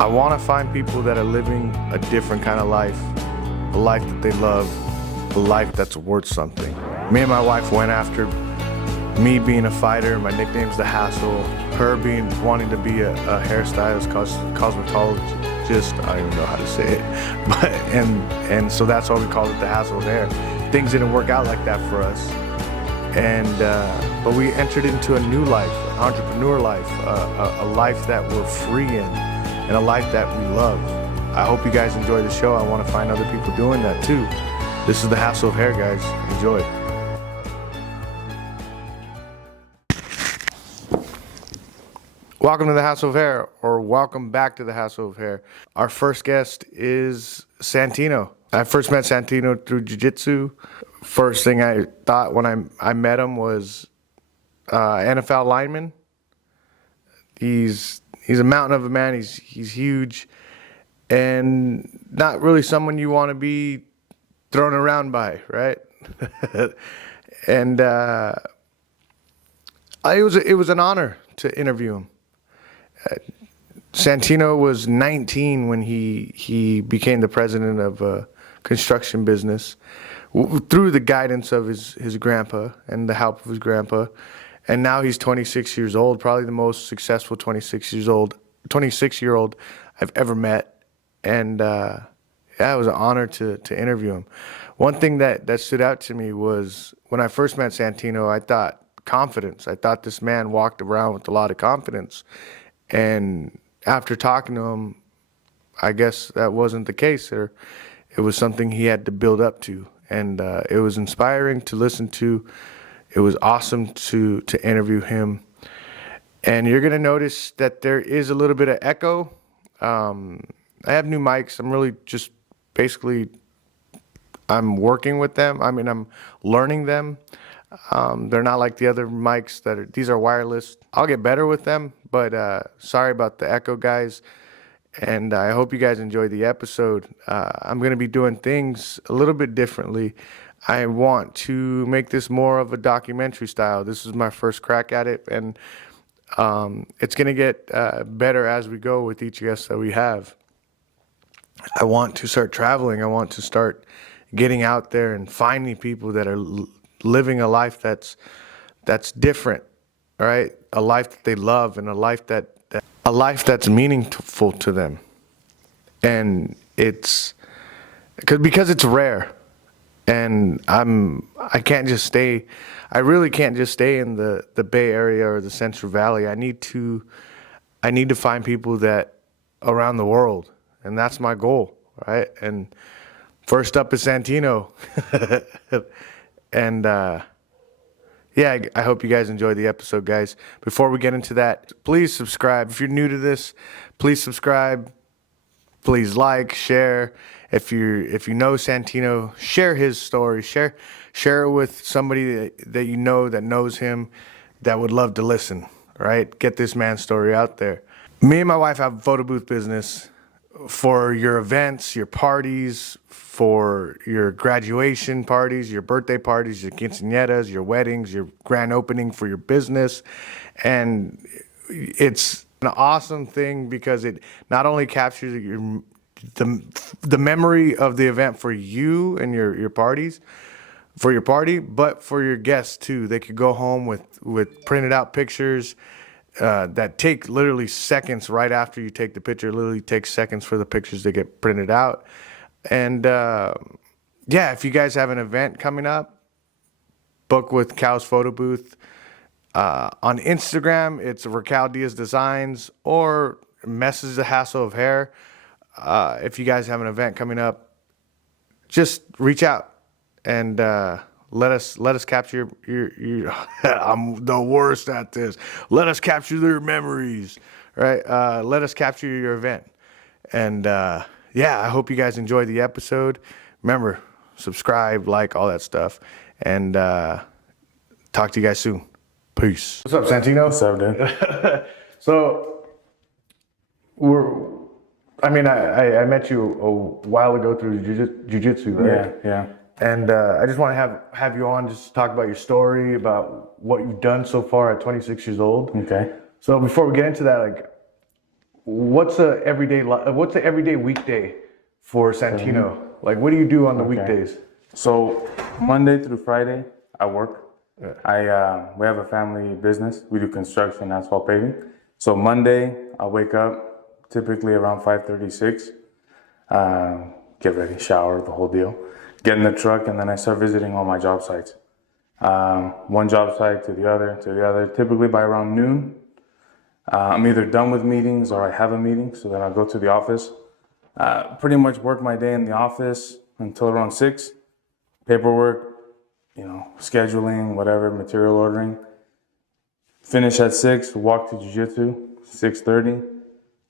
I want to find people that are living a different kind of life, a life that they love, a life that's worth something. Me and my wife went after me being a fighter. My nickname's The Hassle. Her wanting to be a hairstylist, cosmetologist. I don't even know how to say it, but and so that's why we called it The Hassle of Hair. Things didn't work out like that for us, but we entered into a new life, an entrepreneur life, a life that we're free in, and a life that we love. I hope you guys enjoy the show. I want to find other people doing that too. This is The Hassle of Hair, guys. Enjoy. Welcome to The Hassle of Hair, or welcome back to The Hassle of Hair. Our first guest is Santino. I first met Santino through Jiu Jitsu. First thing I thought when I met him was NFL lineman. He's a mountain of a man. He's huge, and not really someone you want to be thrown around by, right? And it was an honor to interview him. Santino was 19 when he became the president of a construction business through the guidance of his grandpa and the help of his grandpa. And now he's 26 years old, probably the most successful 26-year-old I've ever met. And yeah, it was an honor to interview him. One thing that stood out to me was when I first met Santino, I thought confidence. I thought this man walked around with a lot of confidence. And after talking to him, I guess that wasn't the case. It was something he had to build up to. And it was inspiring to listen to. It was awesome to interview him. And you're going to notice that there is a little bit of echo. I have new mics. I'm really just basically, I'm working with them. I mean, I'm learning them. They're not like the other mics these are wireless. I'll get better with them, but sorry about the echo, guys. And I hope you guys enjoy the episode. I'm going to be doing things a little bit differently. I want to make this more of a documentary style. This is my first crack at it, and it's going to get better as we go with each guest that we have. I want to start traveling. I want to start getting out there and finding people that are living a life that's different, right? A life that they love, and a life that's meaningful to them. And it's because it's rare, and I really can't just stay in the Bay Area or the Central Valley. I need to find people that around the world, and that's my goal, right? And first up is Santino. And yeah, I hope you guys enjoyed the episode, guys. Before we get into that, please subscribe. If you're new to this, please subscribe. Please like, share. If you know Santino, share his story. Share it with somebody that you know that knows him, that would love to listen, right? Get this man's story out there. Me and my wife have a photo booth business for your events, your parties, for your graduation parties, your birthday parties, your quinceañeras, your weddings, your grand opening for your business. And it's an awesome thing because it not only captures the memory of the event for you and your parties, for your party, but for your guests too. They could go home with printed out pictures that take literally seconds right after you take the picture. It literally takes seconds for the pictures to get printed out. And yeah, if you guys have an event coming up, book with Cal's Photo Booth. On Instagram, it's Raquel Diaz Designs, or Message The Hassle of Hair. If you guys have an event coming up, just reach out and let us capture your I'm the worst at this. Let us capture their memories, right? Let us capture your event. And yeah, I hope you guys enjoyed the episode. Remember, subscribe, like, all that stuff. And talk to you guys soon. Peace. What's up, Santino? What's up, dude? So, I met you a while ago through Jiu Jitsu, right? Yeah. And I just want to have you on just to talk about your story, about what you've done so far at 26 years old. Okay. So before we get into that, like, what's a everyday weekday for Santino? Like, what do you do on the weekdays? So Monday through Friday, I work. Yeah. We have a family business. We do construction, asphalt paving. So Monday, I wake up typically around 5:36. Get ready, shower, the whole deal. Get in the truck, and then I start visiting all my job sites. One job site to the other. Typically by around noon, I'm either done with meetings or I have a meeting, so then I go to the office. Pretty much work my day in the office until around 6. Paperwork, scheduling, whatever, material ordering. Finish at 6, walk to Jiu Jitsu, 6:30.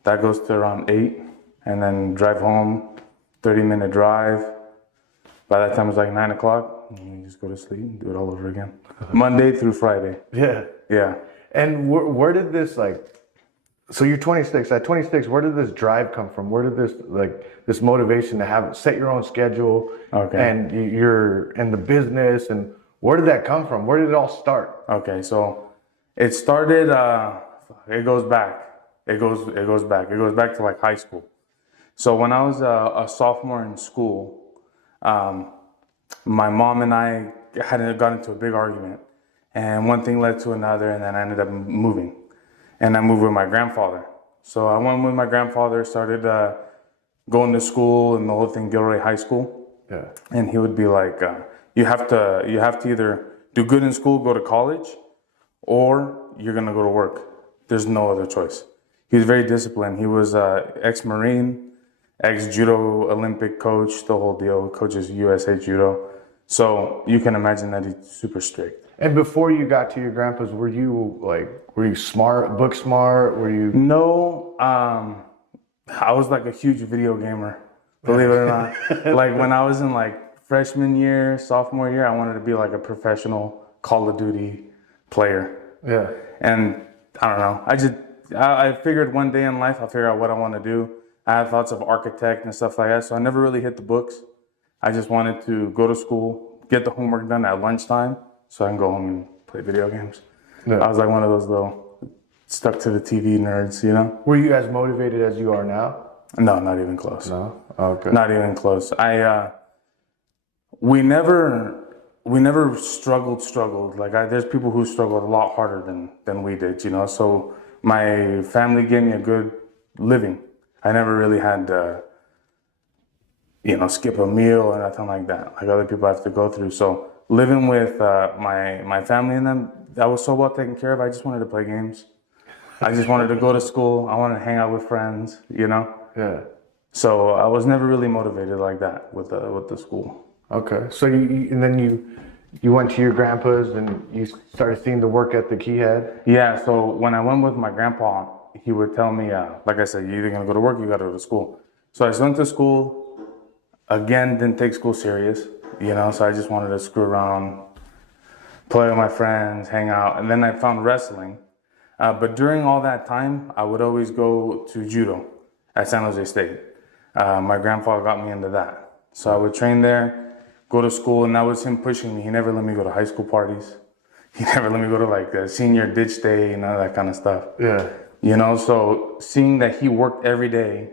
That goes to around 8, and then drive home, 30-minute drive. By that time, it's like 9 o'clock, and you just go to sleep and do it all over again. Monday through Friday. Yeah. Yeah. And where did this so you're 26. At 26, where did this drive come from? Where did this motivation to set your own schedule? Okay. And you're in the business, and where did that come from? Where did it all start? Okay, so it started. It goes back. It goes back to like high school. So when I was a sophomore in school, my mom and I had got into a big argument, and one thing led to another, and then I ended up moving. And I moved with my grandfather. So I went with my grandfather, started going to school and the whole thing, Gilroy High School. Yeah. And he would be like, you have to either do good in school, go to college, or you're gonna go to work. There's no other choice. He was very disciplined. He was ex-Marine, ex-Judo Olympic coach, the whole deal, coaches USA Judo. So you can imagine that he's super strict. And before you got to your grandpa's, were you smart, book smart? Were you? No, I was like a huge video gamer, believe it or not. Like when I was in like freshman year, sophomore year, I wanted to be like a professional Call of Duty player. Yeah. And I don't know, I figured one day in life I'll figure out what I want to do. I had thoughts of architect and stuff like that, so I never really hit the books. I just wanted to go to school, get the homework done at lunchtime, so I can go home and play video games. Yeah. I was like one of those little stuck to the TV nerds, Were you as motivated as you are now? No, not even close. No? Okay. Not even close. We never struggled. Like there's people who struggled a lot harder than we did, So my family gave me a good living. I never really had to, skip a meal or nothing like that, like other people have to go through. So living with my family and them, I was so well taken care of. I just wanted to play games. I just wanted to go to school. I wanted to hang out with friends, Yeah. So I was never really motivated like that with the school. Okay. So you went to your grandpa's and you started seeing the work ethic he had? Yeah. So when I went with my grandpa, he would tell me, like I said, you're either going to go to work or you got to go to school. So I just went to school. Again, didn't take school serious, so I just wanted to screw around, play with my friends, hang out. And then I found wrestling. But during all that time, I would always go to judo at San Jose State. My grandfather got me into that. So I would train there, go to school, and that was him pushing me. He never let me go to high school parties. He never let me go to like a senior ditch day, that kind of stuff. Yeah. So seeing that he worked every day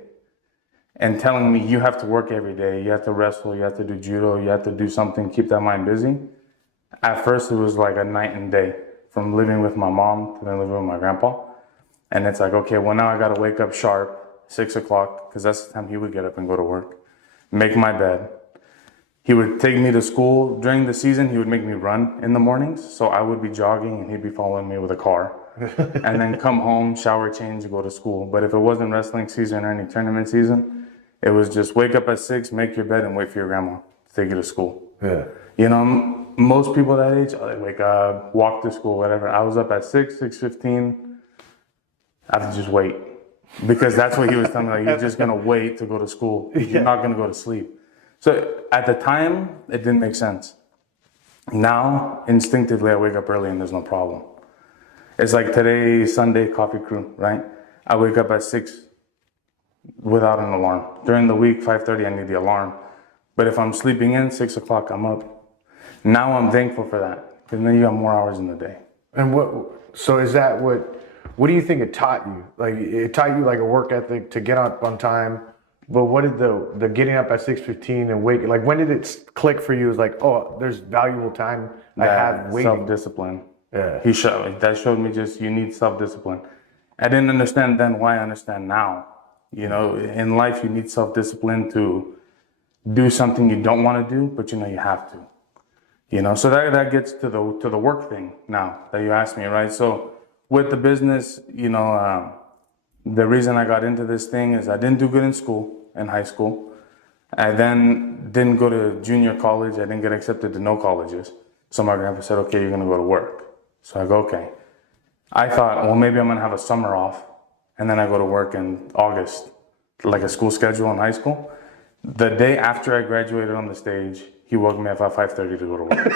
and telling me you have to work every day, you have to wrestle, you have to do judo, you have to do something, keep that mind busy. At first it was like a night and day from living with my mom to then living with my grandpa. And it's like, okay, well now I gotta wake up sharp, 6 o'clock, because that's the time he would get up and go to work, make my bed. He would take me to school. During the season, he would make me run in the mornings. So I would be jogging and he'd be following me with a car. And then come home, shower, change, go to school. But if it wasn't wrestling season or any tournament season, it was just wake up at 6, make your bed, and wait for your grandma to take you to school. Yeah. Most people that age, they wake up, walk to school, whatever. I was up at 6:15. I have to just wait. Because that's what he was telling me, like, you're just going to wait to go to school. You're not going to go to sleep. So at the time, it didn't make sense. Now, instinctively, I wake up early and there's no problem. It's like today, Sunday coffee crew, right? I wake up at 6 without an alarm. During the week, 5:30, I need the alarm. But if I'm sleeping in, 6 o'clock, I'm up. Now I'm thankful for that, because then you have more hours in the day. And so is that what What do you think it taught you? Like it taught you like a work ethic to get up on time. But what did the getting up at 6:15 and wake like when did it click for you? It was like, oh, there's valuable time I have waiting. Self-discipline. Yeah. That showed me just you need self-discipline. I didn't understand then why I understand now. You know, in life you need self-discipline to do something you don't want to do, but you know you have to. You know, so that gets to the work thing now that you asked me, right? So with the business, you know, the reason I got into this thing is I didn't do good in school, in high school. I then didn't go to junior college. I didn't get accepted to no colleges. So my grandpa said, okay, you're going to go to work. So I go, okay. I thought, well, maybe I'm going to have a summer off. And then I go to work in August, like a school schedule in high school. The day after I graduated on the stage, he woke me up at 5:30 to go to work.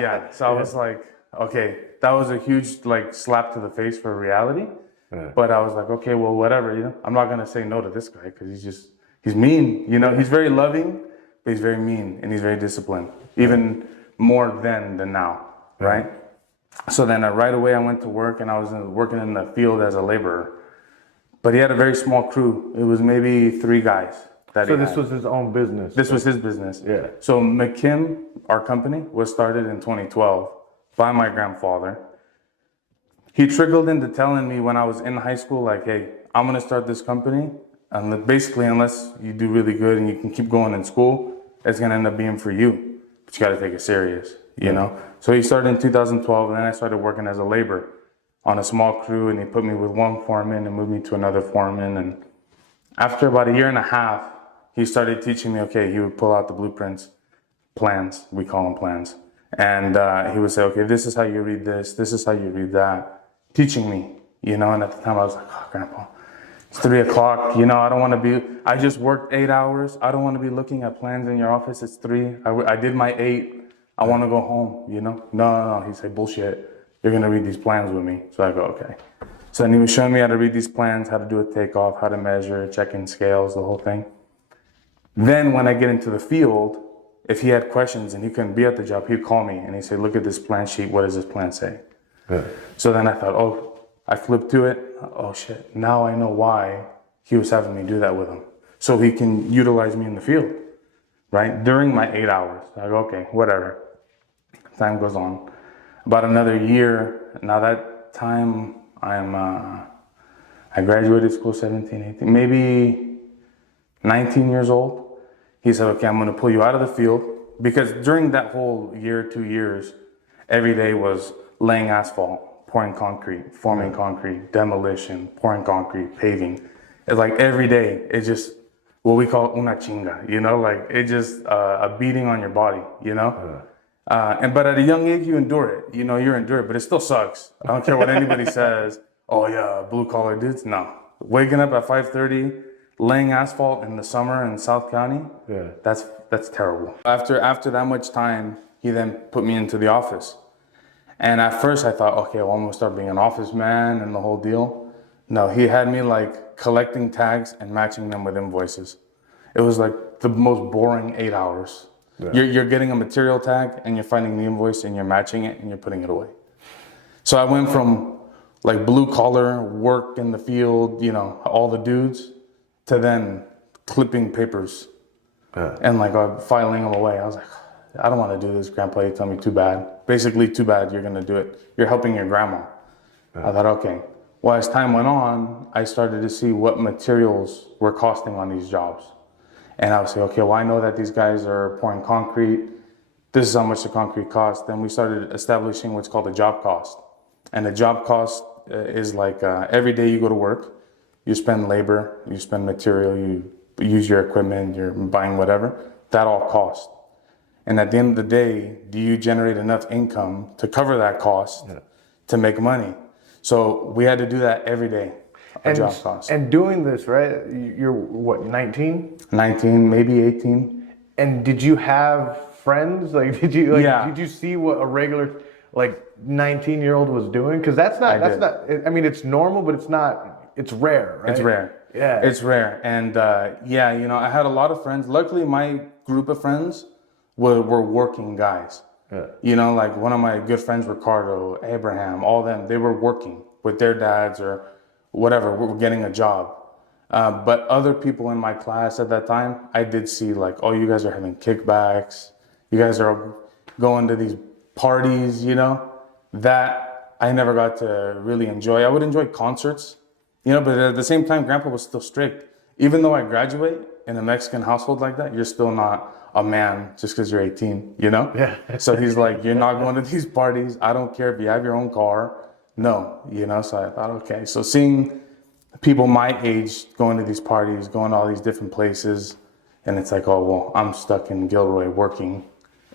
Yeah, so I was like, okay, that was a huge like slap to the face for reality. Yeah. But I was like, okay, well, whatever, you know, I'm not gonna say no to this guy because he's mean, you know, he's very loving, but he's very mean and he's very disciplined, even more then than now, right? So then right away I went to work and I was working in the field as a laborer. But he had a very small crew. It was maybe 3 guys. So this was his own business? This was his business. Yeah. So McKim, our company, was started in 2012 by my grandfather. He trickled into telling me when I was in high school, like, hey, I'm going to start this company. And basically, unless you do really good and you can keep going in school, it's going to end up being for you. But you got to take it serious, you know? So he started in 2012, and then I started working as a laborer on a small crew, and he put me with one foreman and moved me to another foreman. And after about 1.5 years, he started teaching me, okay, he would pull out the blueprints, plans, we call them plans. And he would say, okay, this is how you read this is how you read that, teaching me, you know, and at the time I was like, oh, Grandpa, it's 3 o'clock, you know, I just worked 8 hours. I don't want to be looking at plans in your office. It's 3. I did my 8. I want to go home, you know? No. He'd say, bullshit. You're going to read these plans with me. So I go, okay. So then he was showing me how to read these plans, how to do a takeoff, how to measure, checking scales, the whole thing. Then when I get into the field, if he had questions and he couldn't be at the job, he'd call me and he'd say, look at this plan sheet. What does this plan say? Yeah. So then I thought, oh, I flipped to it. Oh shit. Now I know why he was having me do that with him. So he can utilize me in the field, right? During my 8 hours. I go, okay, whatever. Time goes on. About another year. Now that time I graduated school 17, 18, maybe 19 years old. He said, okay, I'm going to pull you out of the field. Because during that whole year, 2 years, every day was laying asphalt, pouring concrete, forming concrete, demolition, pouring concrete, paving. It's like every day, it's just what we call una chinga, you know, like it's just a beating on your body, you know? But at a young age, you endure it. You know, you're endured, but it still sucks. I don't care what anybody says. Oh yeah, blue collar dudes. No, waking up at 5:30, laying asphalt in the summer in South County. Yeah, that's terrible. After that much time, he then put me into the office. And at first I thought, okay, well, I'm gonna start being an office man and the whole deal. No, he had me like collecting tags and matching them with invoices. It was like the most boring 8 hours. Yeah. You're getting a material tag and you're finding the invoice and you're matching it and you're putting it away. So I went from like blue collar work in the field, you know, all the dudes, to then clipping papers and like filing them away. I was like, I don't want to do this, Grandpa. You tell me too bad. Basically, too bad you're going to do it. You're helping your grandma. I thought, okay. Well, as time went on, I started to see what materials were costing on these jobs. And I would say, okay, well, I know that these guys are pouring concrete. This is how much the concrete costs. Then we started establishing what's called a job cost. And the job cost is like every day you go to work, you spend labor, you spend material, you use your equipment, you're buying whatever, that all costs. And at the end of the day, do you generate enough income to cover that cost to make money? So we had to do that every day. Job cost. And doing this, right? You're what, 19? 19, maybe 18. And did you have friends? Like, did you see what a regular, like 19-year-old was doing? Because I mean, it's normal, but it's rare, right? It's rare. Yeah. It's rare. And you know, I had a lot of friends. Luckily, my group of friends were working guys. Yeah. You know, like one of my good friends, Ricardo, Abraham, all them, they were working. with their dads or whatever, were getting a job. But other people in my class at that time, I did see like, oh, you guys are having kickbacks. You guys are going to these parties, that I never got to really enjoy. I would enjoy concerts, but at the same time, Grandpa was still strict. Even though I graduate in a Mexican household like that, you're still not a man just because you're 18, Yeah. So he's like, you're not going to these parties. I don't care if you have your own car. No, so I thought, okay. So seeing people my age going to these parties, going to all these different places, and it's like, oh, well, I'm stuck in Gilroy working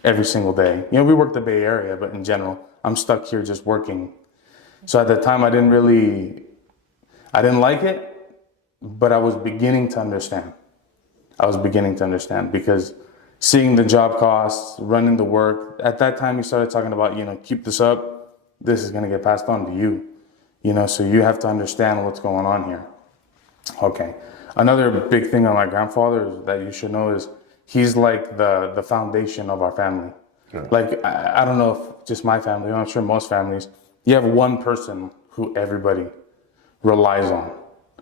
every single day. We work the Bay Area, but in general, I'm stuck here just working. So at the time, I didn't like it, but I was beginning to understand. Because seeing the job costs, running the work, at that time, he started talking about, keep this up. This is going to get passed on to you. So you have to understand what's going on here. Okay. Another big thing on my grandfather that you should know is he's like the foundation of our family. Yeah. Like, I don't know if just my family, I'm sure most families, you have one person who everybody relies on.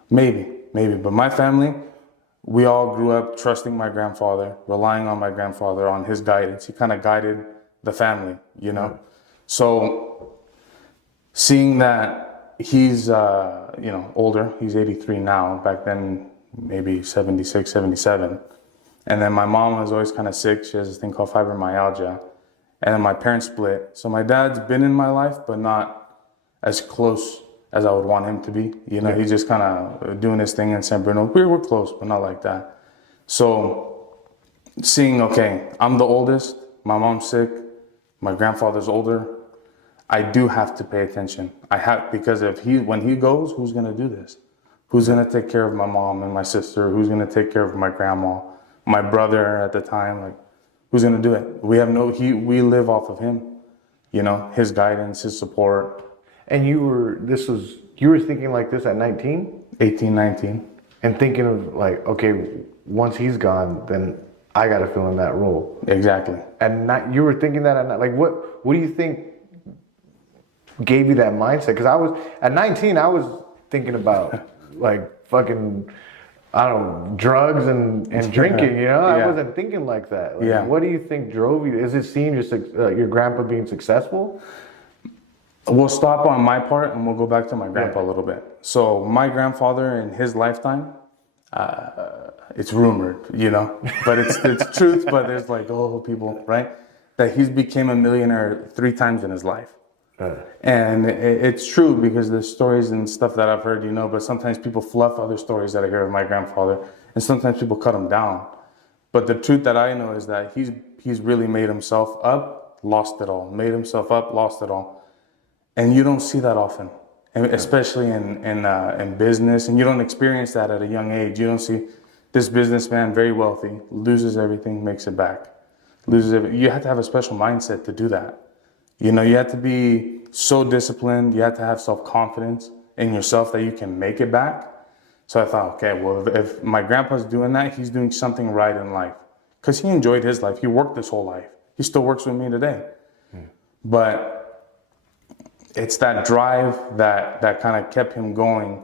Maybe. But my family, we all grew up trusting my grandfather, relying on my grandfather, on his guidance. He kind of guided the family, Yeah. So seeing that he's, older, he's 83 now, back then maybe 76, 77. And then my mom was always kind of sick. She has this thing called fibromyalgia. And then my parents split. So my dad's been in my life, but not as close as I would want him to be. He's just kind of doing his thing in San Bruno. We're close, but not like that. So seeing, okay, I'm the oldest. My mom's sick. My grandfather's older. I do have to pay attention. Because when he goes, who's going to do this? Who's going to take care of my mom and my sister? Who's going to take care of my grandma? My brother at the time, like, who's going to do it? We live off of him, his guidance, his support. And you were thinking like this at 19? 18, 19. And thinking of like, okay, once he's gone, then I got to fill in that role. Exactly. And you were thinking that at like, what do you think gave you that mindset? Because at 19, I was thinking about like fucking, I don't know, drugs and drinking, Yeah. I wasn't thinking like that. Like, Yeah. What do you think drove you? Is it seeing your grandpa being successful? We'll stop on my part and we'll go back to my grandpa a little bit. So my grandfather in his lifetime, it's rumored, but it's truth, but there's like, people, right? That he's became a millionaire 3 times in his life. And it's true because there's stories and stuff that I've heard, but sometimes people fluff other stories that I hear of my grandfather, and sometimes people cut him down. But the truth that I know is that he's really made himself up, lost it all. Made himself up, lost it all. And you don't see that often, and especially in business, and you don't experience that at a young age. You don't see this businessman, very wealthy, loses everything, makes it back. You have to have a special mindset to do that. You have to be so disciplined. You have to have self-confidence in yourself that you can make it back. So I thought, okay, well, if my grandpa's doing that, he's doing something right in life. Because he enjoyed his life. He worked his whole life. He still works with me today. But it's that drive that kind of kept him going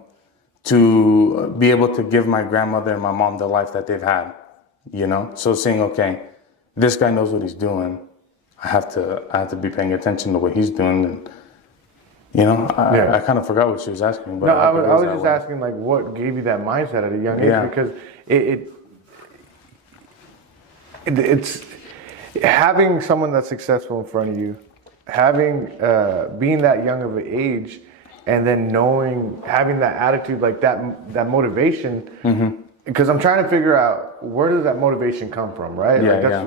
to be able to give my grandmother and my mom the life that they've had. So saying, okay, this guy knows what he's doing. I have to be paying attention to what he's doing, and I kind of forgot what she was asking. But no, I was just asking like, what gave you that mindset at a young age? Because it's having someone that's successful in front of you, being that young of an age, and then having that attitude, like that motivation. Mm-hmm. Because I'm trying to figure out where does that motivation come from, right?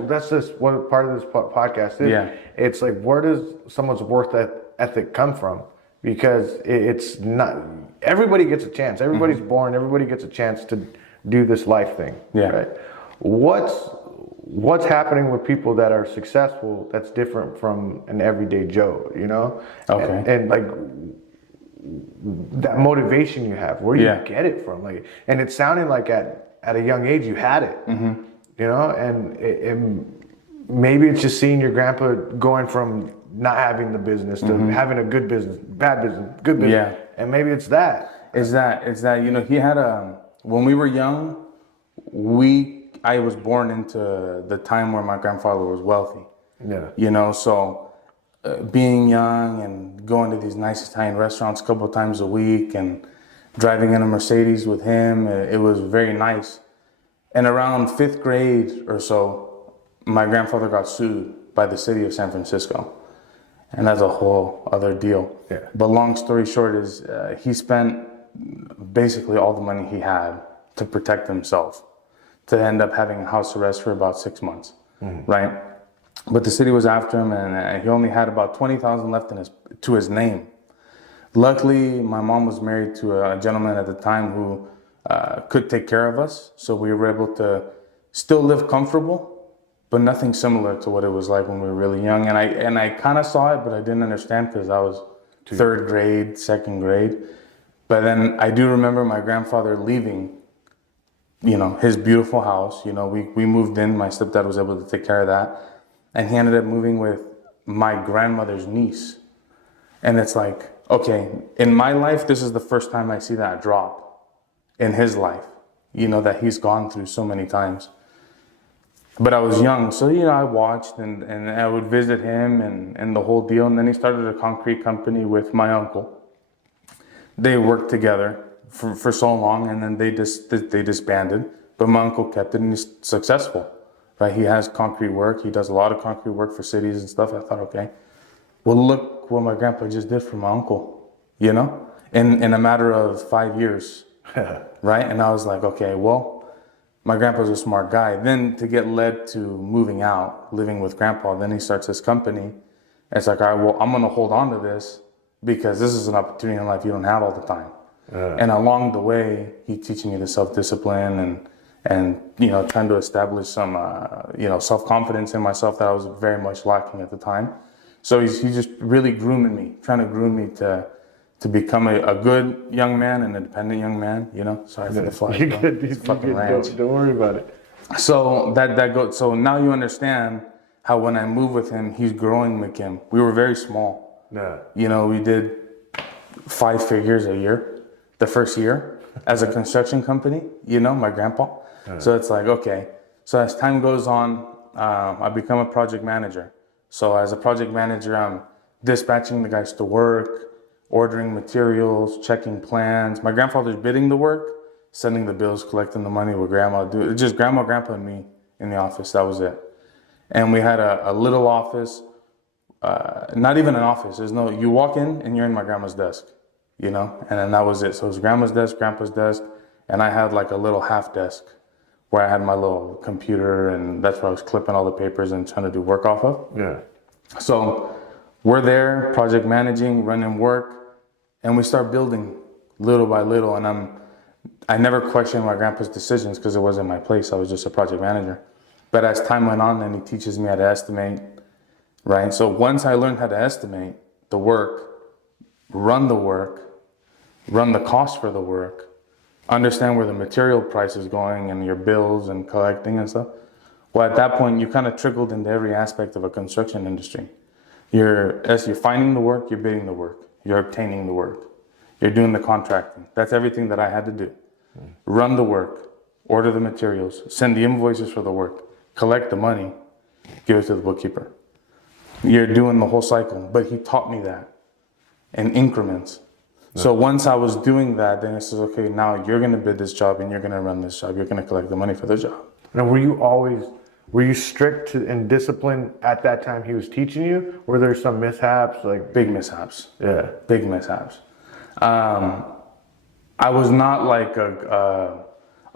That's just what part of this podcast is. Yeah. It's like, where does someone's work ethic come from? Because it's not, everybody gets a chance. Everybody's born. Everybody gets a chance to do this life thing. Yeah. Right? What's happening with people that are successful that's different from an everyday Joe, Okay. And like, that motivation you have, where do you get it from? Like, and it's sounding like at a young age you had it, and maybe it's just seeing your grandpa going from not having the business to having a good business, bad business, good business, And maybe it's that. It's that, you know, he had when we were young, I was born into the time where my grandfather was wealthy. Yeah. You know, so being young and going to these nice Italian restaurants a couple of times a week and driving in a Mercedes with him, it was very nice. And around 5th grade or so, my grandfather got sued by the city of San Francisco. And that's a whole other deal. Yeah. But long story short is he spent basically all the money he had to protect himself, to end up having house arrest for about 6 months, right? But the city was after him, and he only had about $20,000 left to his name. Luckily, my mom was married to a gentleman at the time who could take care of us, so we were able to still live comfortable, but nothing similar to what it was like when we were really young. And I kind of saw it, but I didn't understand because I was 3rd grade, 2nd grade. But then I do remember my grandfather leaving, you know, his beautiful house. You know, we moved in. My stepdad was able to take care of that. And he ended up moving with my grandmother's niece. And it's like, okay, in my life, this is the first time I see that drop in his life, you know, that he's gone through so many times. But I was young, so, you know, I watched and I would visit him and the whole deal. And then he started a concrete company with my uncle. They worked together for so long, and then they disbanded. But my uncle kept it, and he's successful, right? He has concrete work. He does a lot of concrete work for cities and stuff. I thought, okay, well, look what my grandpa just did for my uncle, you know, in a matter of 5 years, right? And I was like, okay, well, my grandpa's a smart guy. Then to get led to moving out, living with grandpa, then he starts his company. It's like, all right, well, I'm going to hold on to this because this is an opportunity in life you don't have all the time. And along the way, he's teaching me the self-discipline and you know, trying to establish some, you know, self-confidence in myself that I was very much lacking at the time. So he's just really trying to groom me to become a good young man, an independent young man, you know. Sorry for the flag. You're good. Don't worry about it. So that goes. So now you understand how when I move with him, he's growing with him. We were very small. Yeah. You know, we did 5 figures a year, the first year as a construction company, you know, my grandpa. So it's like, okay. So as time goes on, I become a project manager. So as a project manager, I'm dispatching the guys to work, ordering materials, checking plans. My grandfather's bidding the work, sending the bills, collecting the money with grandma. It's just grandma, grandpa, and me in the office. That was it. And we had a little office, not even an office. You walk in and you're in my grandma's desk, you know? And then that was it. So it was grandma's desk, grandpa's desk, and I had like a little half desk where I had my little computer, and that's where I was clipping all the papers and trying to do work off of. Yeah. So we're there, project managing, running work, and we start building little by little. And I never questioned my grandpa's decisions because it wasn't my place. I was just a project manager. But as time went on, then he teaches me how to estimate, right? So once I learned how to estimate the work, run the cost for the work, understand where the material price is going and your bills and collecting and stuff. Well, at that point, you kind of trickled into every aspect of a construction industry. As you're finding the work, you're bidding the work, you're obtaining the work, you're doing the contracting. That's everything that I had to do. Run the work, order the materials, send the invoices for the work, collect the money, give it to the bookkeeper. You're doing the whole cycle, but he taught me that in increments. So once I was doing that, then it says, okay, now you're going to bid this job and you're going to run this job. You're going to collect the money for the job. Now, were you strict and disciplined at that time he was teaching you? Were there some mishaps? Big mishaps. Yeah. Big mishaps. I was not like a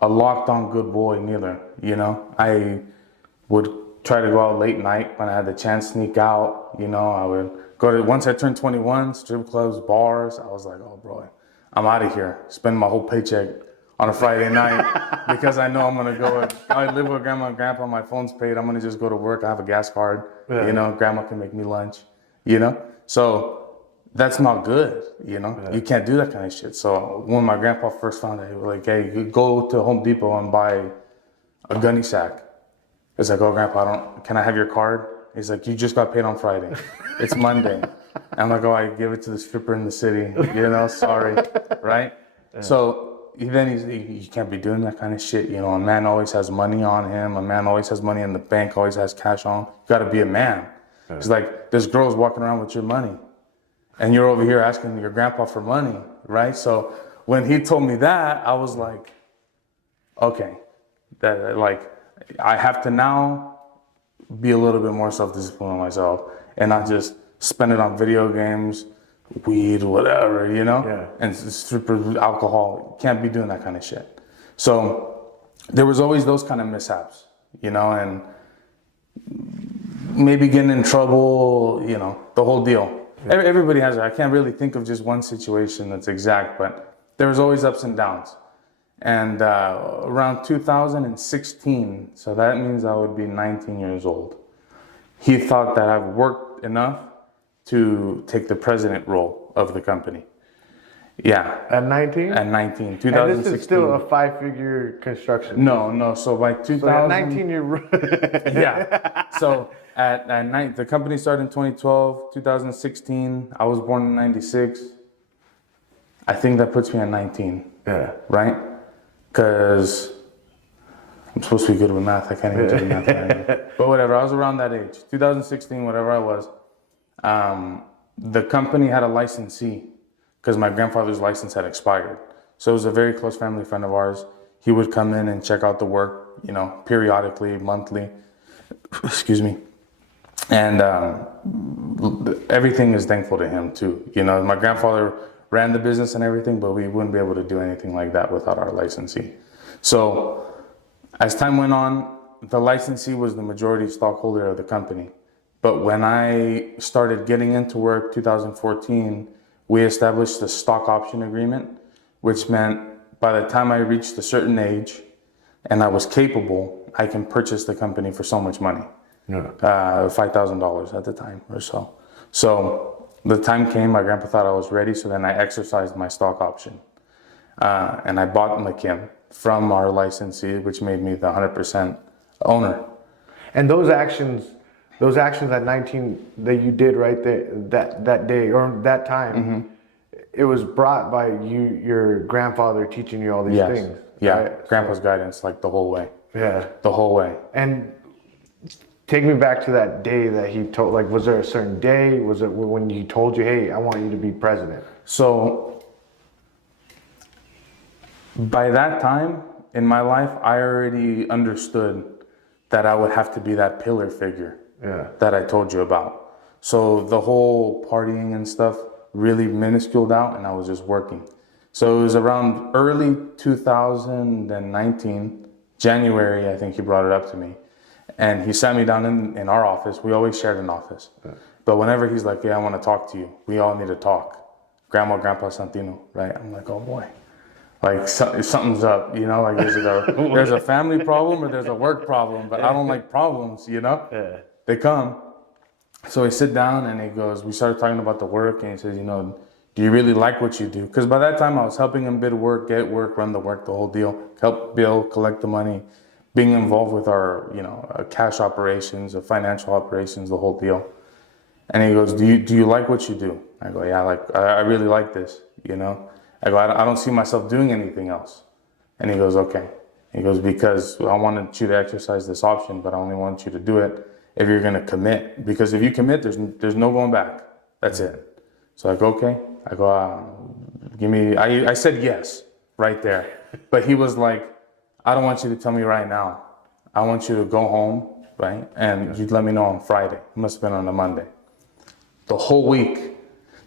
locked on good boy neither, you know. I would try to go out late night when I had the chance, sneak out, you know. I would go to, once I turned 21, strip clubs, bars. I was like, oh, bro, I'm out of here. Spend my whole paycheck on a Friday night because I know I'm going to go. I live with grandma and grandpa. My phone's paid. I'm going to just go to work. I have a gas card. Yeah. You know, grandma can make me lunch, you know. So that's not good, you know. Yeah. You can't do that kind of shit. So when my grandpa first found out, he was like, hey, you go to Home Depot and buy a gunny sack. It's like, oh, grandpa, can I have your card? He's like, you just got paid on Friday. It's Monday. I'm like, oh, I give it to the stripper in the city, sorry, right? So then you can't be doing that kind of shit, A man always has money on him. A man always has money in the bank, always has cash on. You got to be a man. It's like, this girl's walking around with your money, and you're over here asking your grandpa for money, right? So when he told me that, I was like, okay, that like I have to now be a little bit more self-disciplined on myself and not just spend it on video games, weed, whatever, and stripper, alcohol. Can't be doing that kind of shit. So there was always those kind of mishaps, and maybe getting in trouble, the whole deal. Everybody has it. I can't really think of just one situation that's exact, but there was always ups and downs. And around 2016, so that means I would be 19 years old, he thought that I've worked enough to take the president role of the company. Yeah. At 19? At 19, 2016. And this is still a 5-figure construction. No. So by 2000. So at 19, you're. Yeah. So at 9, the company started in 2012, 2016. I was born in 96. I think that puts me at 19. Yeah. Right? Because I'm supposed to be good with math. I can't even do math anymore. But whatever, I was around that age. 2016, whatever I was. The company had a licensee because my grandfather's license had expired. So it was a very close family friend of ours. He would come in and check out the work, periodically, monthly. Excuse me. And everything is thankful to him too. My grandfather ran the business and everything, but we wouldn't be able to do anything like that without our licensee. So as time went on, the licensee was the majority stockholder of the company. But when I started getting into work, 2014, we established a stock option agreement, which meant by the time I reached a certain age and I was capable, I can purchase the company for so much money. Yeah. $5,000 at the time or so. So the time came, my grandpa thought I was ready, so then I exercised my stock option. And I bought McKim from our licensee, which made me the 100% owner. And those actions at 19 that you did right there, that day or that time, it was brought by your grandfather teaching you all these things. Yeah, right? Grandpa's guidance, like the whole way. Yeah. The whole way. And take me back to that day that he told, like, was there a certain day? Was it when he told you, hey, I want you to be president? So by that time in my life, I already understood that I would have to be that pillar figure that I told you about. So the whole partying and stuff really minusculed out, and I was just working. So it was around early 2019, January, I think he brought it up to me. And he sat me down in our office. We always shared an office. Yeah. But whenever he's like, yeah, I want to talk to you, we all need to talk. Grandpa Santino, right? I'm like, oh boy. Like something's up, like there's a family problem or there's a work problem, but I don't like problems, Yeah. They come. So we sit down and he goes, we started talking about the work, and he says, do you really like what you do? Because by that time I was helping him bid work, get work, run the work, the whole deal, help bill, collect the money, being involved with our, cash operations, financial operations, the whole deal. And he goes, do you like what you do? I go, yeah, I really like this, I go, I don't see myself doing anything else. And he goes, okay. He goes, because I wanted you to exercise this option, but I only want you to do it if you're going to commit. Because if you commit, there's no going back. That's it. So I go, okay. I go, I said yes right there. But he was like, I don't want you to tell me right now. I want you to go home, right? And you'd let me know on Friday. It must have been on a Monday. The whole week,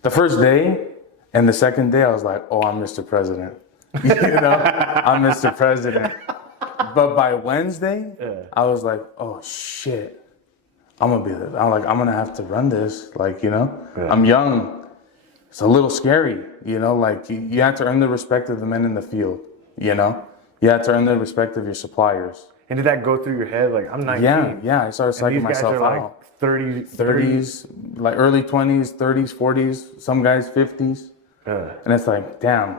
the first day and the second day, I was like, oh, I'm Mr. President. I'm Mr. President. But by Wednesday, I was like, oh shit. I'm gonna have to run this. I'm young. It's a little scary, you have to earn the respect of the men in the field, You have to earn the respect of your suppliers. And did that go through your head? Like, I'm 19. Yeah. I started psyching myself out. Like 30s, like early 20s, 30s, 40s, some guys 50s. And it's like, damn,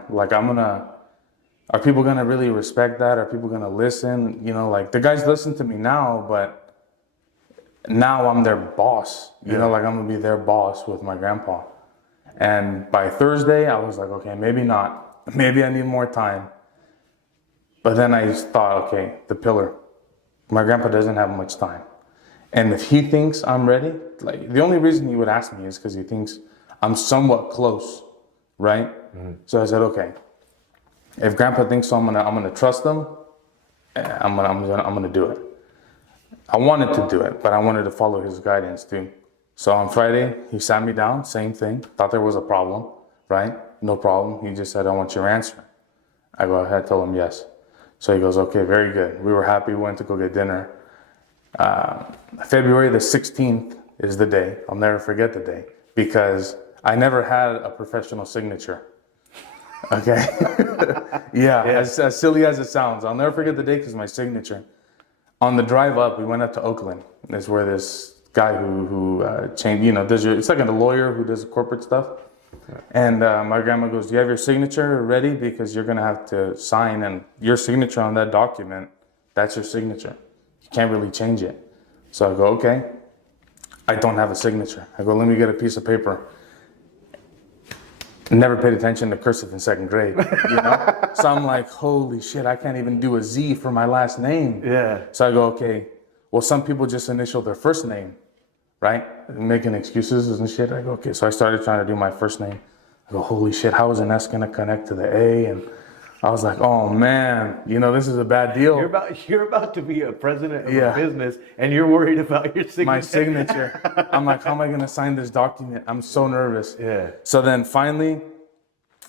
are people gonna really respect that? Are people gonna listen? The guys listen to me now, but Now I'm their boss, you know, like I'm gonna be their boss with my grandpa. And by Thursday, I was like, okay, maybe not. Maybe I need more time. But then I just thought, okay, the pillar. My grandpa doesn't have much time. And if he thinks I'm ready, like the only reason he would ask me is because he thinks I'm somewhat close, right? So I said, okay, if grandpa thinks so, I'm gonna trust him. I'm gonna do it. I wanted to do it, but I wanted to follow his guidance too. So on Friday, he sat me down, same thing. Thought there was a problem, right? No problem. He just said, I want your answer. I go ahead, told him yes. So he goes, okay, very good. We were happy. We went to go get dinner. February the 16th is the day. I'll never forget the day because I never had a professional signature. Okay. Yeah. As silly as it sounds, I'll never forget the day because my signature. On the drive up, we went up to Oakland. That's where this guy who changed, you know, it's like a lawyer who does corporate stuff. And my grandma goes, do you have your signature ready? Because you're going to have to sign, and your signature on that document, that's your signature. You can't really change it. So I go, okay. I don't have a signature. I go, let me get a piece of paper. Never paid attention to cursive in second grade, you know? So I'm like, holy shit, I can't even do a Z for my last name. Yeah. So I go, okay, well, some people just initial their first name, right? Making excuses and shit. I go, okay. So I started trying to do my first name. I go, holy shit, how is an S gonna connect to the A? And I was like, oh man, you know, this is a bad deal. You're about to be a president of a business, and you're worried about your signature. My signature. I'm like, how am I gonna sign this document? I'm so nervous. Yeah. So then finally,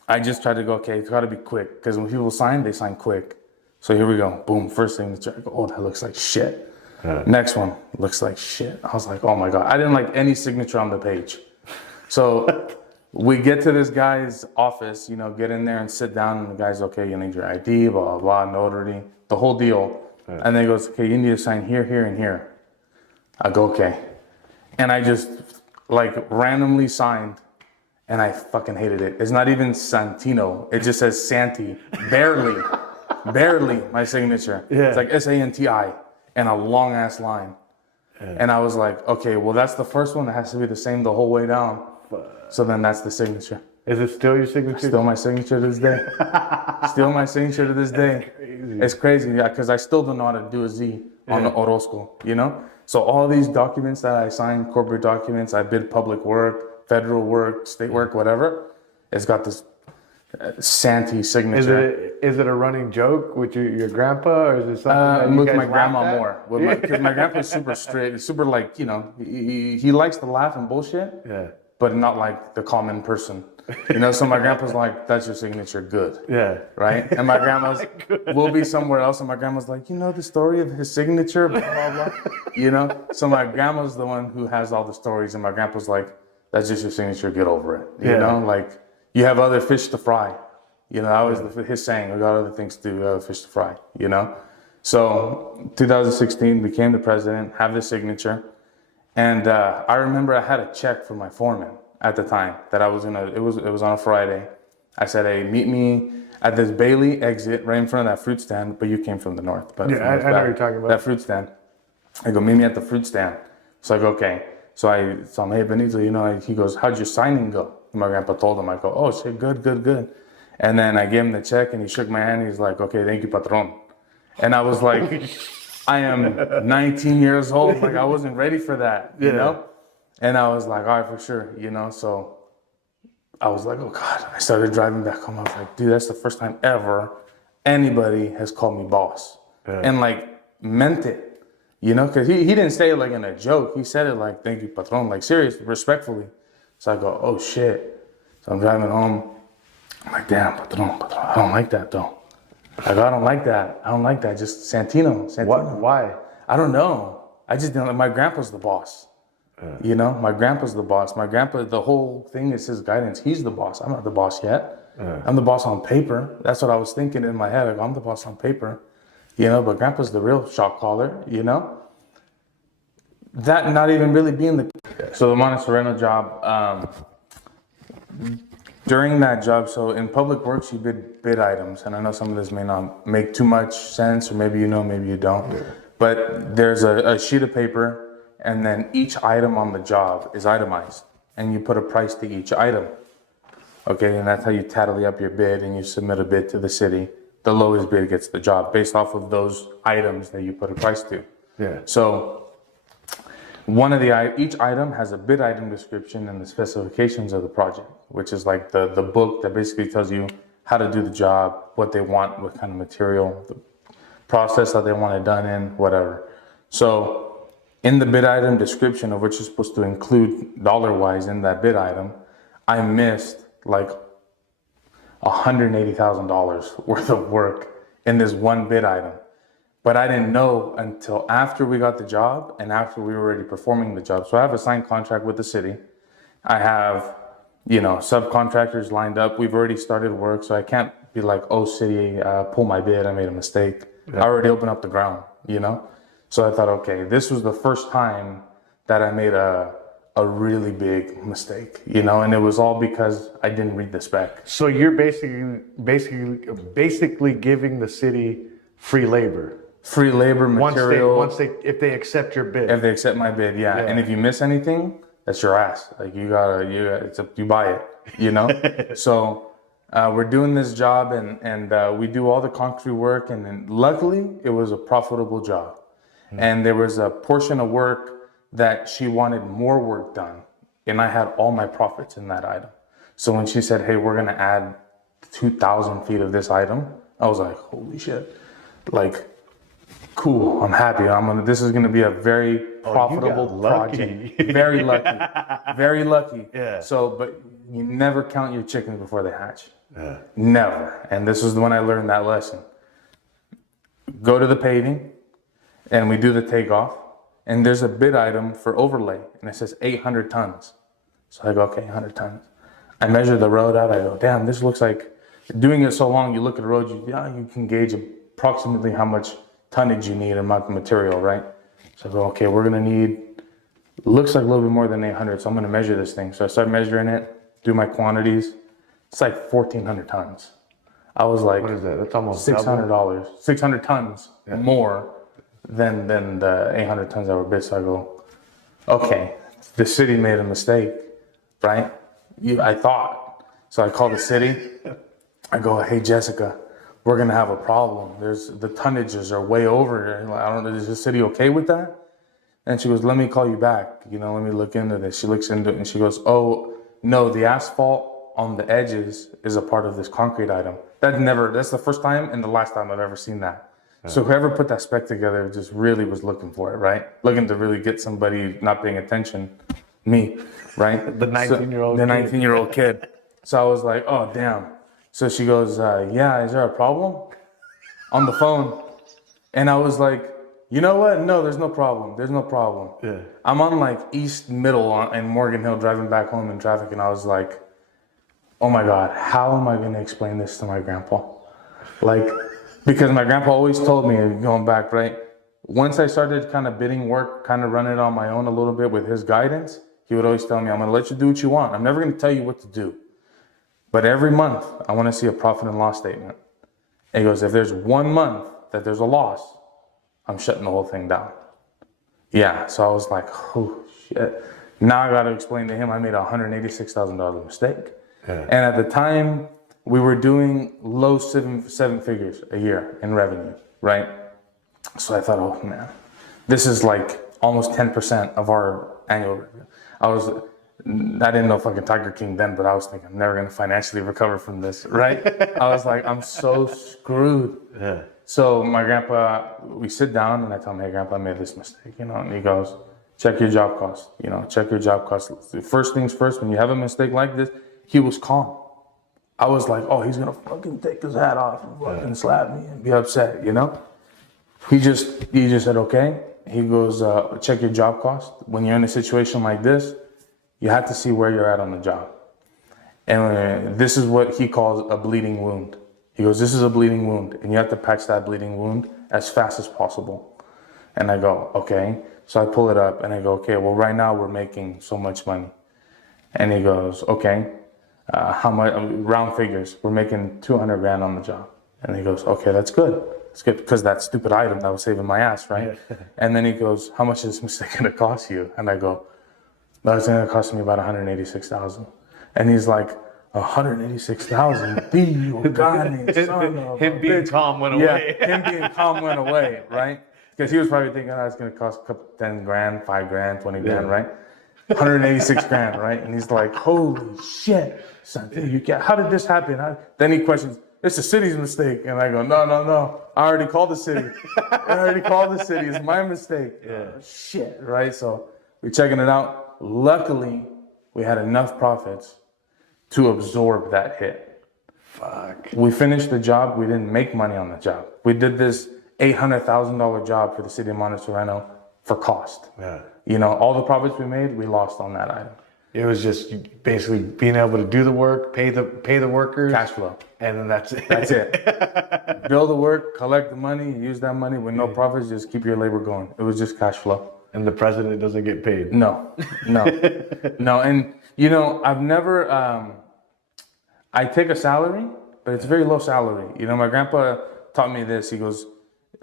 I just tried to go, okay, it's gotta be quick. Because when people sign, they sign quick. So here we go. Boom, first signature. I go, oh, that looks like shit. Next one looks like shit. I was like, oh my God. I didn't like any signature on the page. So we get to this guy's office, you know, get in there and sit down. And the guy's, okay, you need your ID, blah, blah, blah, notary, the whole deal. And then he goes, okay, you need to sign here, here, and here. I go, okay. And I just like randomly signed, and I fucking hated it. It's not even Santino. It just says Santi. Barely my signature. Yeah. It's like SANTI and a long ass line. And I was like, okay, well, that's the first one that has to be the same the whole way down. So then that's the signature. Is it still your signature? Still my signature to this day. Still my signature to this day. It's crazy, yeah, because I still don't know how to do a Z on the Orozco, you know? So all these documents that I signed, corporate documents, I bid public work, federal work, state work, whatever, it's got this Santi signature. Is it a running joke with your grandpa, or is it something with my grandma more? Because my grandpa's super straight, super like, you know, he likes to laugh and bullshit. Yeah. But not like the common person, you know. So my grandpa's like, "That's your signature, good." Yeah. Right. And my grandma's will be somewhere else, and my grandma's like, you know, the story of his signature, blah blah blah. You know. So my grandma's the one who has all the stories, and my grandpa's like, "That's just your signature, get over it." You know, like you have other fish to fry. You know, that was his saying. We got other things to do, other fish to fry. You know. So 2016, became the president, have the signature. And I remember I had a check from my foreman at the time that I was it was on a Friday. I said, hey, meet me at this Bailey exit right in front of that fruit stand, but you came from the north. But yeah, I know what you're talking about. That fruit stand. I go, meet me at the fruit stand. So I go, okay. So I'm, hey, Benito, you know, he goes, how'd your signing go? And my grandpa told him, I go, oh, shit, good. And then I gave him the check and he shook my hand. He's like, okay, thank you, patron. And I was like, I am 19 years old. Like, I wasn't ready for that, you know? And I was like, all right, for sure, you know? So I was like, oh God. I started driving back home. I was like, dude, that's the first time ever anybody has called me boss. And like, meant it, you know? Because he didn't say it like in a joke. He said it like, thank you, patron, like serious, respectfully. So I go, oh shit. So I'm driving home. I'm like, damn, patron, I don't like that though. I go, I don't like that. Just Santino. What? Why? I don't know. I just didn't. My grandpa's the boss. You know, my grandpa's the boss. My grandpa, the whole thing is his guidance. He's the boss. I'm not the boss yet. I'm the boss on paper. That's what I was thinking in my head. I go, I'm the boss on paper. You know, but grandpa's the real shot caller, you know? That not even really being the... So the Monte Sereno job, during that job, so in public works, you bid items, and I know some of this may not make too much sense, or maybe you know, maybe you don't. But there's a sheet of paper, and then each item on the job is itemized, and you put a price to each item. Okay, and that's how you tally up your bid, and you submit a bid to the city. The lowest bid gets the job based off of those items that you put a price to. Yeah. So each item has a bid item description and the specifications of the project, which is like the book that basically tells you how to do the job, what they want, what kind of material, the process that they want it done in, whatever. So in the bid item description of which you're supposed to include dollar-wise in that bid item, I missed like $180,000 worth of work in this one bid item. But I didn't know until after we got the job and after we were already performing the job. So I have a signed contract with the city. I have, subcontractors lined up. We've already started work, so I can't be like, oh, city, pull my bid, I made a mistake. Yeah. I already opened up the ground, So I thought, okay, this was the first time that I made a really big mistake, and it was all because I didn't read the spec. So you're basically giving the city free labor. Free labor, material. If they accept your bid. If they accept my bid, yeah. And if you miss anything, that's your ass. Like you buy it, So we're doing this job and we do all the concrete work, and then luckily it was a profitable job. And there was a portion of work that she wanted more work done, and I had all my profits in that item. So when she said, hey, we're gonna add 2,000 feet of this item, I was like, holy shit. Like, cool, I'm happy. This is gonna be a very profitable project. Very lucky. Very lucky. Yeah. So, but you never count your chickens before they hatch. Yeah. Never. And this is when I learned that lesson. Go to the paving, and we do the takeoff, and there's a bid item for overlay, and it says 800 tons. So I go, okay, 800 tons. I measure the road out. I go, damn, this looks like, doing it so long, you look at the road, you can gauge approximately how much tonnage you need and amount of material, right? So I go, okay, we're gonna need, looks like a little bit more than 800, so I'm gonna measure this thing. So I start measuring it, do my quantities. It's like 1,400 tons. I was like, what is that? That's almost $600. 600 tons more than the 800 tons that were bid. So I go, okay, the city made a mistake, right? I thought. So I call the city. I go, hey, Jessica, we're gonna have a problem. The tonnages are way over. I don't know, is the city okay with that? And she goes, let me call you back. Let me look into this. She looks into it and she goes, oh, no, the asphalt on the edges is a part of this concrete item. That's the first time and the last time I've ever seen that. So whoever put that spec together just really was looking for it, right? Looking to really get somebody not paying attention, me, right? The 19-year-old The 19-year-old kid. So I was like, oh, damn. So she goes, yeah, is there a problem? On the phone. And I was like, you know what? No, there's no problem. There's no problem. Yeah. I'm on like East Middle in Morgan Hill driving back home in traffic, and I was like, oh my God, how am I going to explain this to my grandpa? Like, because my grandpa always told me, going back, right? Once I started kind of bidding work, kind of running it on my own a little bit with his guidance, he would always tell me, I'm going to let you do what you want. I'm never going to tell you what to do. But every month, I want to see a profit and loss statement. And he goes, if there's 1 month that there's a loss, I'm shutting the whole thing down. Yeah, so I was like, oh, shit. Now I got to explain to him I made a $186,000 mistake. Yeah. And at the time, we were doing low seven figures a year in revenue, right? So I thought, oh man, this is like almost 10% of our annual revenue. I didn't know fucking Tiger King then, but I was thinking I'm never gonna financially recover from this, right? I was like, I'm so screwed. Yeah. So my grandpa, we sit down and I tell him, hey grandpa, I made this mistake, and he goes, check your job cost, check your job cost. First things first, when you have a mistake like this, he was calm. I was like, oh, he's gonna fucking take his hat off and fucking slap me and be upset, He just said, okay. He goes, check your job cost. When you're in a situation like this, you have to see where you're at on the job. And this is what he calls a bleeding wound. He goes, this is a bleeding wound, and you have to patch that bleeding wound as fast as possible. And I go, okay. So I pull it up and I go, okay, well, right now we're making so much money. And he goes, okay. How much, round figures, we're making 200 grand on the job. And he goes, okay, that's good. because that stupid item that was saving my ass, right? And then he goes, how much is this mistake going to cost you? And I go, that's going to cost me about 186,000. And he's like, 186,000? Him being calm went away. Yeah, him being calm went away, right? Because he was probably thinking, oh, it's going to cost a couple, 10 grand, 5 grand, 20 grand, right? 186 grand, right? And he's like, holy shit, Santino, how did this happen? Then he questions, it's the city's mistake. And I go, no. I already called the city. It's my mistake. Yeah. Shit, right? So we're checking it out. Luckily, we had enough profits to absorb that hit. Fuck. We finished the job. We didn't make money on the job. We did this $800,000 job for the city of Monte Sereno for cost. Yeah. You know, all the profits we made, we lost on that item. It was just basically being able to do the work, pay the workers, Cash flow. and then that's it. That's it. Build the work, collect the money, use that money with no profits, just keep your labor going. It was just cash flow. And the president doesn't get paid. No. And, you know, I've never, I take a salary, but it's a very low salary. You know, my grandpa taught me this. He goes,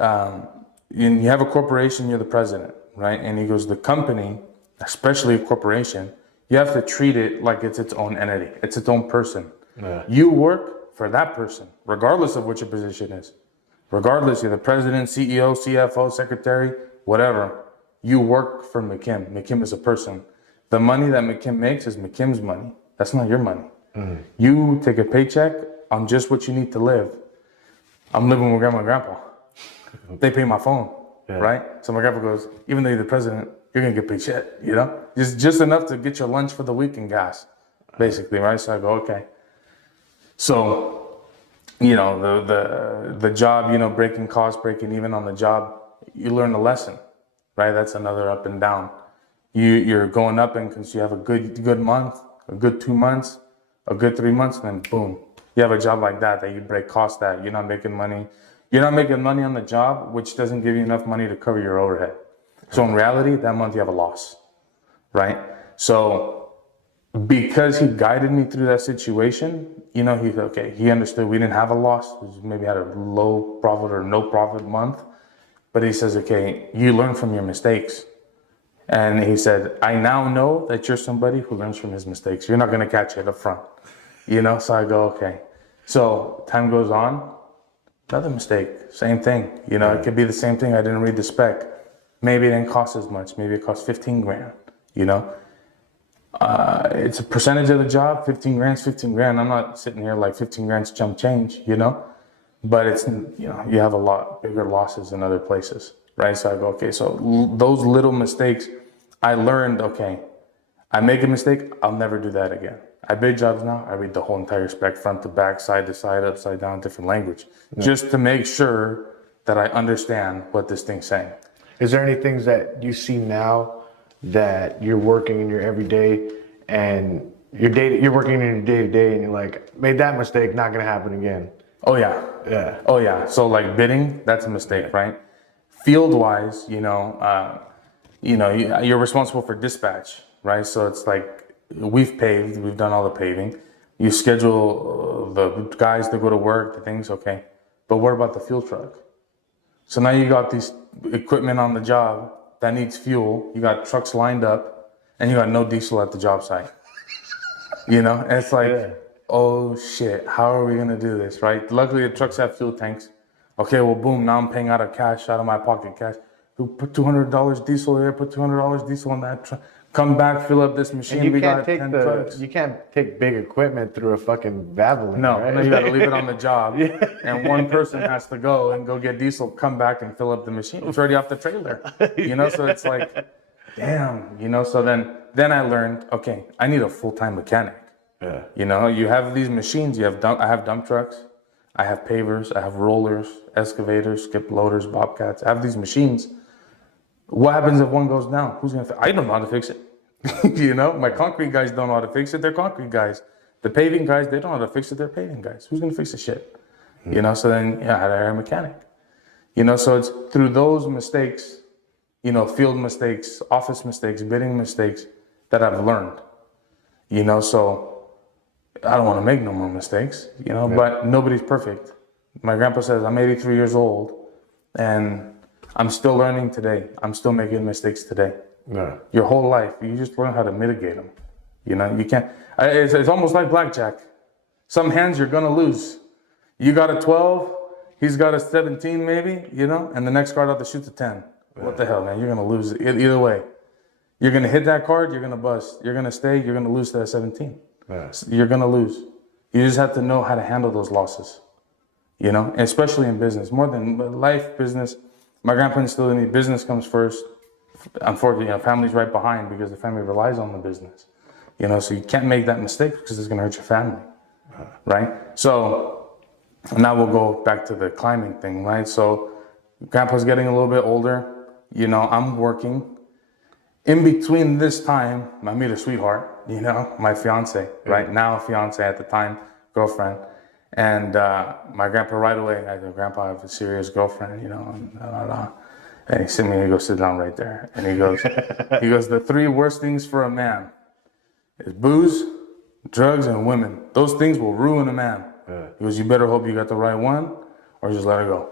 you have a corporation, you're the president, right? And he goes, the company, especially a corporation, you have to treat it like it's its own entity. It's its own person. Yeah. You work for that person, regardless of what your position is. Regardless, you're the president, CEO, CFO, secretary, whatever. You work for McKim. McKim is a person. The money that McKim makes is McKim's money. That's not your money. You take a paycheck on just what you need to live. I'm living with grandma and grandpa. They pay my phone, right? So my grandpa goes, even though you're the president, you're gonna get paid shit, you know? Just enough to get your lunch for the week and gas, basically, right? So I go, okay. So, you know, the job, you know, breaking costs, breaking even on the job, you learn a lesson, right? That's another up and down. You're going up and because you have a good month, a good 2 months, a good 3 months, and then boom, you have a job like that you break costs at. You're not making money. You're not making money on the job, which doesn't give you enough money to cover your overhead. So in reality, that month you have a loss, right? So because he guided me through that situation, you know, he understood we didn't have a loss. We maybe had a low profit or no profit month. But he says, okay, you learn from your mistakes. And he said, I now know that you're somebody who learns from his mistakes. You're not going to catch it up front, you know? So I go, okay. So time goes on, another mistake, same thing. You know, it could be the same thing. I didn't read the spec. Maybe it didn't cost as much. Maybe it cost 15 grand, you know? It's a percentage of the job, 15 grand's 15 grand. I'm not sitting here like 15 grand's chump change, you know? But it's, you know, you have a lot bigger losses in other places, right? So I go, okay, so those little mistakes, I learned, okay, I make a mistake, I'll never do that again. I bid jobs now, I read the whole entire spec, front to back, side to side, upside down, different language, just to make sure that I understand what this thing's saying. Is there any things that you see now that you're working in your everyday and you're working in your day to day and you're like, made that mistake, not gonna happen again? Oh yeah. Yeah. Oh yeah. So like bidding, that's a mistake, right? Field wise, you know, you're responsible for dispatch, right? So it's like we've done all the paving. You schedule the guys to go to work, the things, okay. But what about the fuel truck? So now you got these equipment on the job that needs fuel. You got trucks lined up and you got no diesel at the job site. You know, and it's like, oh shit, how are we gonna do this, right? Luckily the trucks have fuel tanks. Okay, well boom, now I'm paying out of cash, out of my pocket cash. Put $200 diesel here, put $200 diesel on that truck. Come back, fill up this machine. And we got 10 trucks. You can't take big equipment through a fucking Valvoline, No, right? no, you gotta leave it on the job. And one person has to go and go get diesel, come back and fill up the machine. It's already off the trailer. You know, so it's like, damn, you know, so then I learned, okay, I need a full-time mechanic. Yeah. You know, you have these machines, I have dump trucks, I have pavers, I have rollers, excavators, skip loaders, bobcats. I have these machines. What happens if one goes down? Who's gonna fix it? I don't know how to fix it. You know, my concrete guys don't know how to fix it. They're concrete guys. The paving guys, they don't know how to fix it. They're paving guys. Who's gonna fix the shit? You know, so then I had to hire a mechanic. You know, so it's through those mistakes, you know, field mistakes, office mistakes, bidding mistakes that I've learned. You know, so I don't want to make no more mistakes, you know, but nobody's perfect. My grandpa says, I'm 83 years old And I'm still learning today. I'm still making mistakes today. Yeah. Your whole life, you just learn how to mitigate them. You know, you can't, it's almost like blackjack. Some hands you're going to lose. You got a 12, he's got a 17 maybe, you know, and the next card out to shoot a 10. Yeah. What the hell, man? You're going to lose either way. You're going to hit that card, you're going to bust. You're going to stay, you're going to lose to that 17. Yeah. You're going to lose. You just have to know how to handle those losses, you know, especially in business. More than life, business. My grandpa instilled in me, business comes first. Unfortunately, you know, family's right behind because the family relies on the business. You know, so you can't make that mistake because it's going to hurt your family, right? So now we'll go back to the climbing thing, right? So grandpa's getting a little bit older. You know, I'm working. In between this time, I meet a sweetheart, you know, my fiance, right? Now fiance, at the time, girlfriend. And my grandpa right away, I go, Grandpa, I have a serious girlfriend, you know, and he sent me, he goes, sit down right there. And he goes, the 3 worst things for a man is booze, drugs, and women. Those things will ruin a man. Yeah. He goes, you better hope you got the right one or just let it go.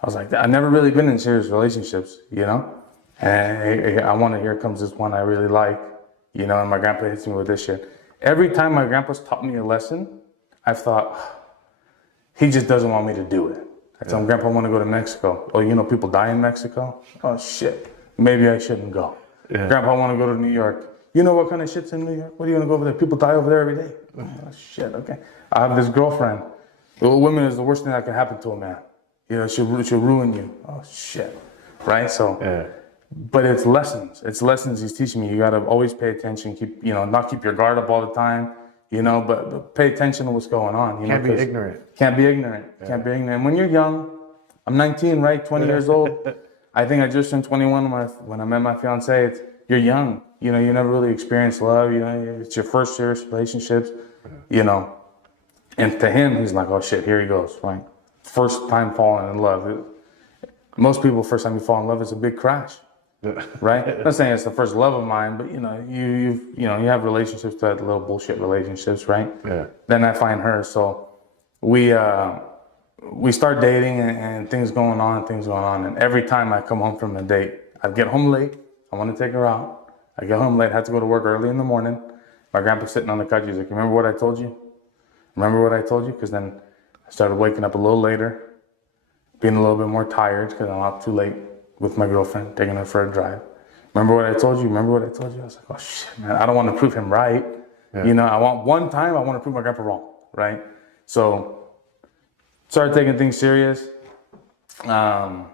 I was like, I've never really been in serious relationships, you know? And I want to, here comes this one I really like, you know, and my grandpa hits me with this shit. Every time my grandpa's taught me a lesson, I've thought, he just doesn't want me to do it. I tell him, Grandpa, I want to go to Mexico. Oh, you know, people die in Mexico? Oh, shit. Maybe I shouldn't go. Yeah. Grandpa, I want to go to New York. You know what kind of shit's in New York? What are you going to go over there? People die over there every day. Oh, shit, okay. I have this girlfriend. Women is the worst thing that can happen to a man. You know, she'll ruin you. Oh, shit. Right? So, yeah. But it's lessons. It's lessons he's teaching me. You got to always pay attention. Not keep your guard up all the time. You know, but pay attention to what's going on. You can't be ignorant. Can't be ignorant. Yeah. Can't be ignorant. When you're young, I'm 19, right? 20 years old. I think I just turned 21 when I met my fiance. You're young. You know, you never really experienced love. You know, it's your first serious relationships. You know, and to him, he's like, oh shit, here he goes. Right? First time falling in love. Most people, first time you fall in love, is a big crash. Right? I'm not saying it's the first love of mine, but you know, you have relationships that little bullshit relationships, right? Yeah. Then I find her, so we start dating and things going on, and every time I come home from a date, I get home late. I want to take her out. I get home late. I have to go to work early in the morning. My grandpa's sitting on the couch. He's like, "Remember what I told you? Remember what I told you?" Because then I started waking up a little later, being a little bit more tired because I'm out too late with my girlfriend, taking her for a drive. Remember what I told you? Remember what I told you? I was like, oh shit, man, I don't want to prove him right. Yeah. You know, I want to prove my grandpa wrong, right? So started taking things serious. And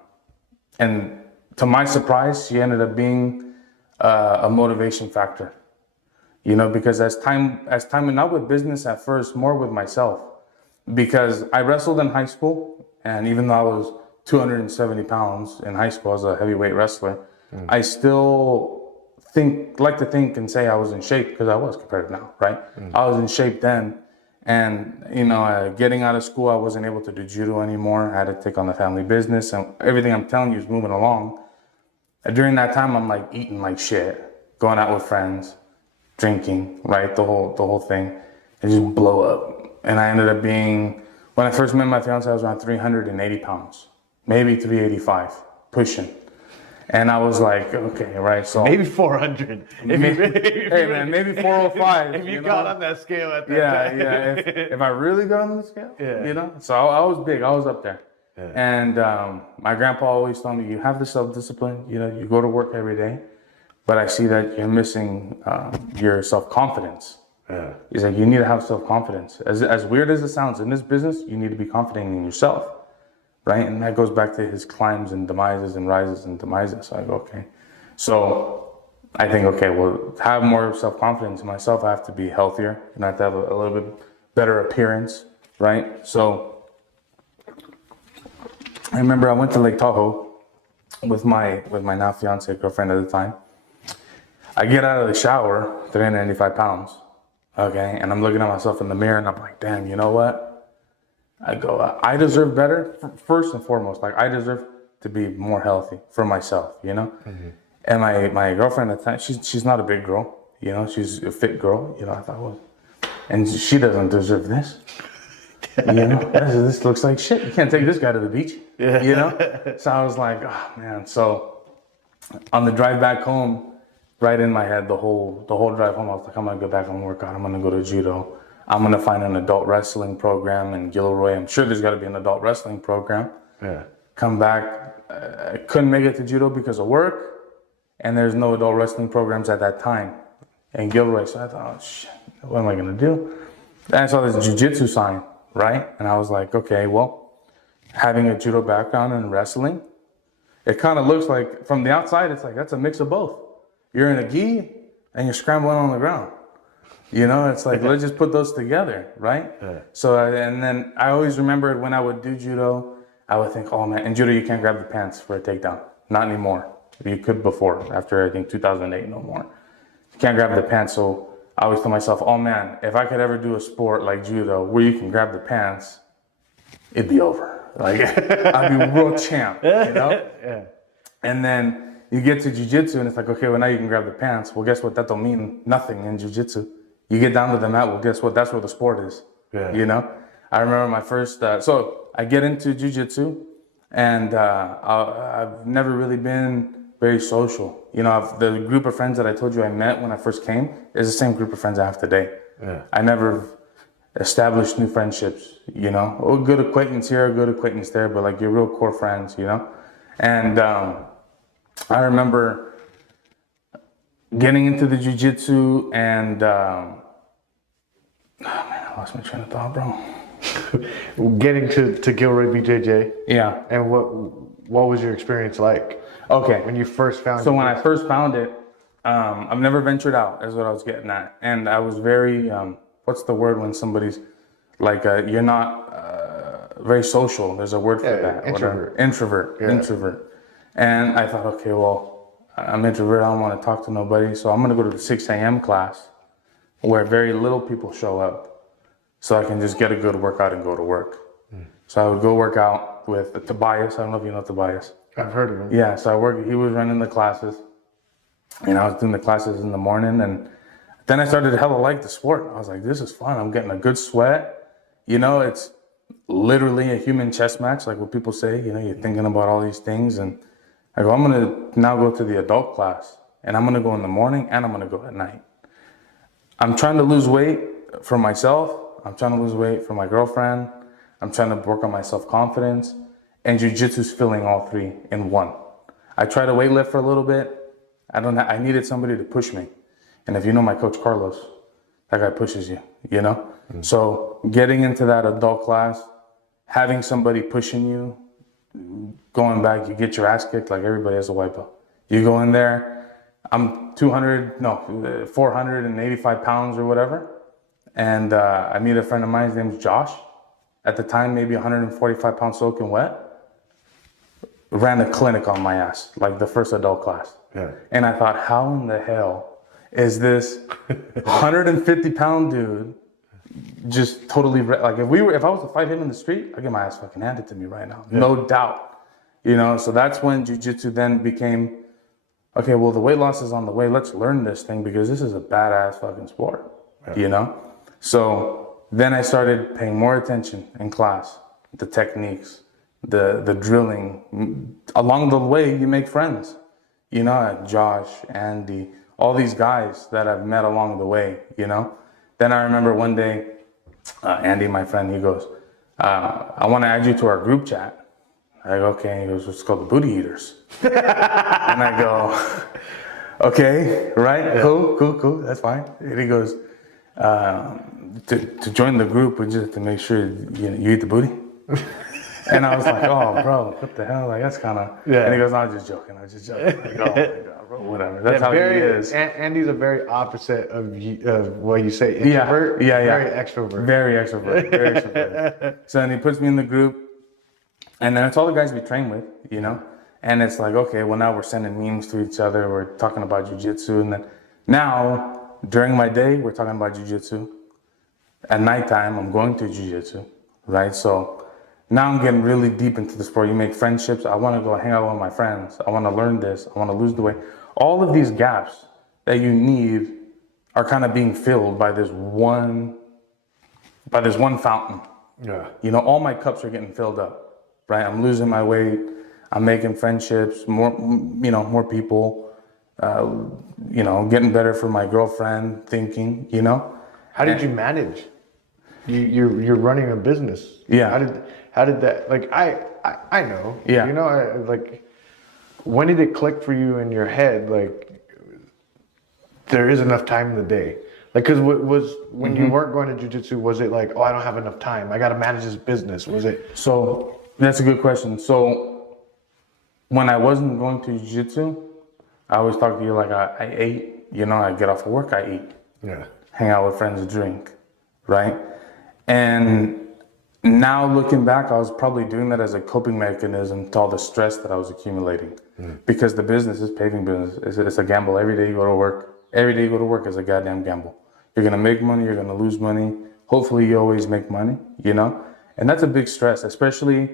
to my surprise, she ended up being a motivation factor. You know, because as time, and not with business at first, more with myself. Because I wrestled in high school, and even though I was 270 pounds in high school as a heavyweight wrestler, I still like to think and say I was in shape because I was compared to now, right? I was in shape then. And, you know, getting out of school, I wasn't able to do judo anymore. I had to take on the family business, and everything I'm telling you is moving along. And during that time, I'm like eating like shit, going out with friends, drinking, right? The whole thing, and just blow up. And I ended up being, when I first met my fiance, I was around 380 pounds. Maybe 385, pushing. And I was like, okay, right, so. Maybe 400. Hey man, maybe 405. If you got on that scale at that time. Yeah. If I really got on the scale, you know? So I was big, I was up there. Yeah. And my grandpa always told me, you have the self-discipline, you know, you go to work every day, but I see that you're missing your self-confidence. Yeah. He's like, you need to have self-confidence. As weird as it sounds, in this business, you need to be confident in yourself. Right? And that goes back to his climbs and demises and rises and demises. So I go, okay. So I think, okay, well, to have more self-confidence in myself, I have to be healthier and I have to have a little bit better appearance, right? So I remember I went to Lake Tahoe with my now fiance girlfriend at the time. I get out of the shower, 395 pounds, okay? And I'm looking at myself in the mirror and I'm like, damn, you know what? I go, I deserve better, first and foremost. Like, I deserve to be more healthy for myself, you know? Mm-hmm. And my girlfriend at the time, she's not a big girl, you know? She's a fit girl, you know? I thought, well, and she doesn't deserve this. This looks like shit. You can't take this guy to the beach. So I was like, oh man. So on the drive back home, right in my head, the whole drive home, I was like, I'm gonna go back and work out. I'm gonna go to judo. I'm gonna find an adult wrestling program in Gilroy. I'm sure there's got to be an adult wrestling program. Yeah. Come back, I couldn't make it to judo because of work, and there's no adult wrestling programs at that time in Gilroy. So I thought, oh shit, what am I gonna do? Then I saw this jiu-jitsu sign, right? And I was like, okay, well, having a judo background and wrestling, it kind of looks like, from the outside, it's like, that's a mix of both. You're in a gi and you're scrambling on the ground. It's like, let's just put those together, right? Yeah. So, and then I always remembered when I would do judo, I would think, oh man, in judo, you can't grab the pants for a takedown. Not anymore. You could before, after I think 2008, no more. You can't grab the pants. So I always tell myself, oh man, if I could ever do a sport like judo where you can grab the pants, it'd be over. Like, I'd be world champ, Yeah. And then you get to jiu-jitsu and it's like, okay, well now you can grab the pants. Well, guess what? That don't mean nothing in jiu-jitsu. You get down to the mat, well, guess what? That's where the sport is. Yeah. I remember my first, so I get into jiu-jitsu and I've never really been very social. The group of friends that I told you I met when I first came is the same group of friends I have today. Yeah. I never established new friendships, a good acquaintance here, a good acquaintance there, but like your real core friends, And I remember getting into the jiu-jitsu and, oh man, I lost my train of thought, bro. Getting to Gilroy BJJ. Yeah. And what was your experience like? Okay. When you first found it? So when I first found it, I've never ventured out, is what I was getting at. And I was very, what's the word when somebody's like, you're not very social. There's a word for that. Introvert. Introvert. And I thought, okay, well, I'm introvert. I don't want to talk to nobody. So I'm going to go to the 6 a.m. class where very little people show up so I can just get a good workout and go to work. So I would go work out with Tobias. I don't know if you know Tobias. I've heard of him. Yeah, so he was running the classes and I was doing the classes in the morning, and then I started to hella like the sport. I was like, this is fun. I'm getting a good sweat. It's literally a human chess match, like what people say. You're thinking about all these things, and I go, I'm going to now go to the adult class, and I'm going to go in the morning and I'm going to go at night. I'm trying to lose weight for myself. I'm trying to lose weight for my girlfriend. I'm trying to work on my self-confidence, and jiu-jitsu's filling all three in one. I tried to weightlift for a little bit. I needed somebody to push me. And if you know my coach Carlos, that guy pushes you, So getting into that adult class, having somebody pushing you, going back, you get your ass kicked like everybody has a wipeout. You go in there, I'm 485 pounds or whatever. And I meet a friend of mine, his name's Josh. At the time, maybe 145 pounds soaking wet. Ran a clinic on my ass, like the first adult class. Yeah. And I thought, how in the hell is this 150 pound dude just totally, like if I was to fight him in the street, I'd get my ass fucking handed to me right now. Yeah. No doubt. So that's when jiu-jitsu then became, okay, well, the weight loss is on the way. Let's learn this thing because this is a badass fucking sport, So then I started paying more attention in class, the techniques, the drilling. Along the way, you make friends. Josh, Andy, all these guys that I've met along the way, Then I remember one day, Andy, my friend, he goes, I want to add you to our group chat. I go, okay. He goes, it's called the Booty Eaters. And I go, okay, right? Yeah. Cool. That's fine. And he goes, to join the group, we just have to make sure you eat the booty. And I was like, oh, bro, what the hell? Like, that's kind of... Yeah. And he goes, no, I'm just joking. Like, oh, my God, bro, whatever. That's how he is. Andy's a very opposite of what you say, introvert. Yeah. Very extrovert. Very extrovert. So then he puts me in the group, and then it's all the guys we train with, And it's like, okay, well, now we're sending memes to each other. We're talking about jiu-jitsu. And then now, during my day, we're talking about jiu-jitsu. At nighttime, I'm going to jiu-jitsu, right? So... now I'm getting really deep into the sport. You make friendships. I want to go hang out with my friends. I want to learn this. I want to lose the weight. All of these gaps that you need are kind of being filled by this one fountain, Yeah. You know, all my cups are getting filled up, right? I'm losing my weight. I'm making friendships, more people, getting better for my girlfriend, thinking, How did you manage? You're running a business. Yeah. How did that, like, I know, Yeah. like, when did it click for you in your head, like, there is enough time in the day? Like, because when you weren't going to jiu-jitsu, was it like, oh, I don't have enough time, I got to manage this business? Was it? So that's a good question. So when I wasn't going to jiu-jitsu, I always talk to you like I ate, I get off of work, I eat, Yeah. hang out with friends, drink, right? And now looking back, I was probably doing that as a coping mechanism to all the stress that I was accumulating. Because the business is paving business. It's a gamble. Every day you go to work. Every day you go to work is a goddamn gamble. You're going to make money. You're going to lose money. Hopefully you always make money, And that's a big stress, especially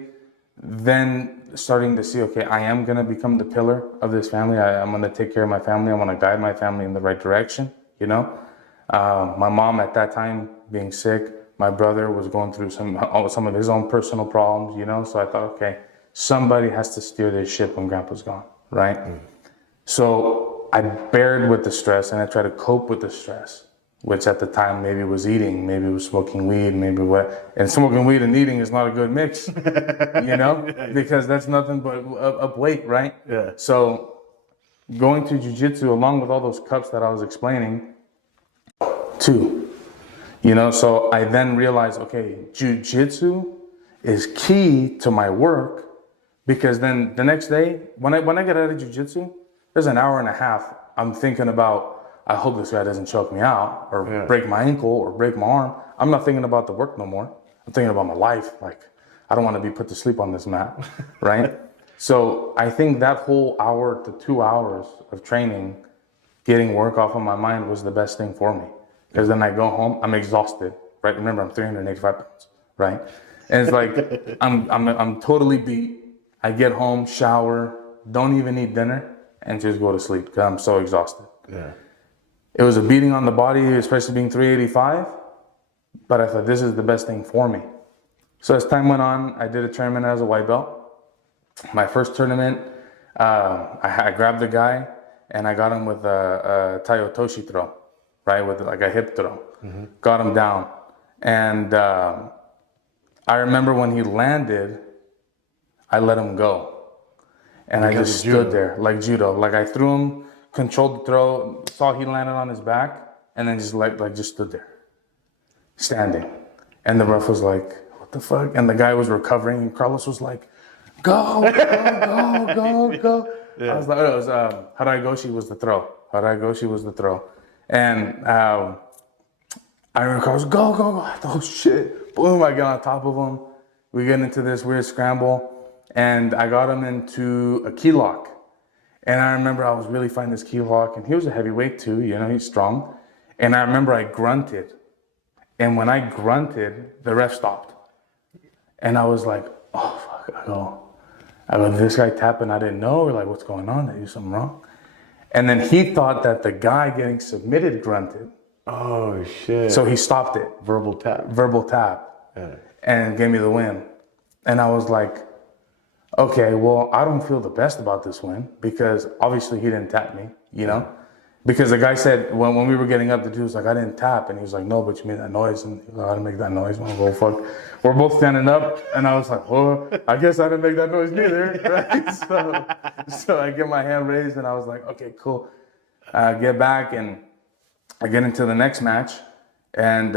then starting to see, okay, I am going to become the pillar of this family. I'm going to take care of my family. I want to guide my family in the right direction, My mom at that time being sick, my brother was going through some of his own personal problems, So I thought, okay, somebody has to steer this ship when Grandpa's gone, right? So I bared with the stress and I tried to cope with the stress, which at the time maybe was eating, maybe was smoking weed, maybe what. And smoking weed and eating is not a good mix, because that's nothing but up weight, right? Yeah. So going to jiu-jitsu along with all those cups that I was explaining, too. So I then realized, okay, jiu-jitsu is key to my work, because then the next day, when I get out of jiu-jitsu, there's an hour and a half I'm thinking about, I hope this guy doesn't choke me out or break my ankle or break my arm. I'm not thinking about the work no more. I'm thinking about my life. Like, I don't want to be put to sleep on this mat, right? So I think that whole hour to 2 hours of training, getting work off of my mind was the best thing for me. Because then I go home, I'm exhausted, right? Remember, I'm 385 pounds, right? And it's like, I'm totally beat. I get home, shower, don't even eat dinner, and just go to sleep because I'm so exhausted. Yeah. It was a beating on the body, especially being 385, but I thought this is the best thing for me. So as time went on, I did a tournament as a white belt. My first tournament, I grabbed the guy and I got him with a Tayotoshi throw, right? With like a hip throw. Got him down. And I remember when he landed, I let him go. And I just stood there like judo. Like I threw him, controlled the throw, saw he landed on his back, and then just stood there, standing. And the ref was like, what the fuck? And the guy was recovering, and Carlos was like, go, go, go, go, go. Yeah. I was like, it was Haraigoshi was the throw. Haraigoshi was the throw. And I remember Carlos, go, go, go. I thought, oh shit. Boom, I get on top of him. We get into this weird scramble. And I got him into a key lock. And I remember I was really fighting this key lock. And he was a heavyweight too, he's strong. And I remember I grunted. And when I grunted, the ref stopped. And I was like, oh, fuck. I go, this guy tapping, I didn't know. We're like, what's going on? Did I do something wrong? And then he thought that the guy getting submitted grunted. Oh, shit. So he stopped it. Verbal tap. Yeah. And gave me the win. And I was like, okay, well, I don't feel the best about this win because obviously he didn't tap me, Because the guy said, when we were getting up, the dude was like, I didn't tap. And he was like, no, but you made that noise. And he was like, I didn't make that noise. I'm like, fuck. We're both standing up. And I was like, well, I guess I didn't make that noise neither, right? So I get my hand raised and I was like, okay, cool. Get back and I get into the next match. And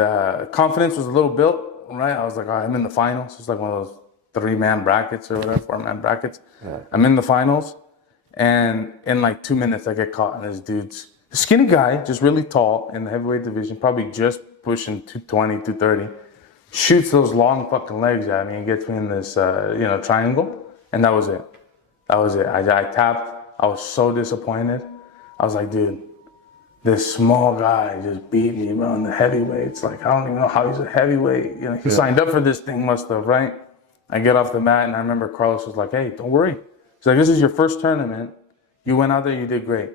confidence was a little built, right? I was like, all right, I'm in the finals. It's like one of those 3-man brackets or whatever, 4-man brackets. Yeah. I'm in the finals, and in like 2 minutes, I get caught in this dude's skinny guy, just really tall in the heavyweight division, probably just pushing 220, 230, shoots those long fucking legs at me and gets me in this, triangle, and that was it. I tapped. I was so disappointed. I was like, dude, this small guy just beat me, bro, in the heavyweights. Like, I don't even know how he's a heavyweight. He signed up for this thing, must have, right? I get off the mat and I remember Carlos was like, hey, don't worry. He's like, this is your first tournament. You went out there, you did great.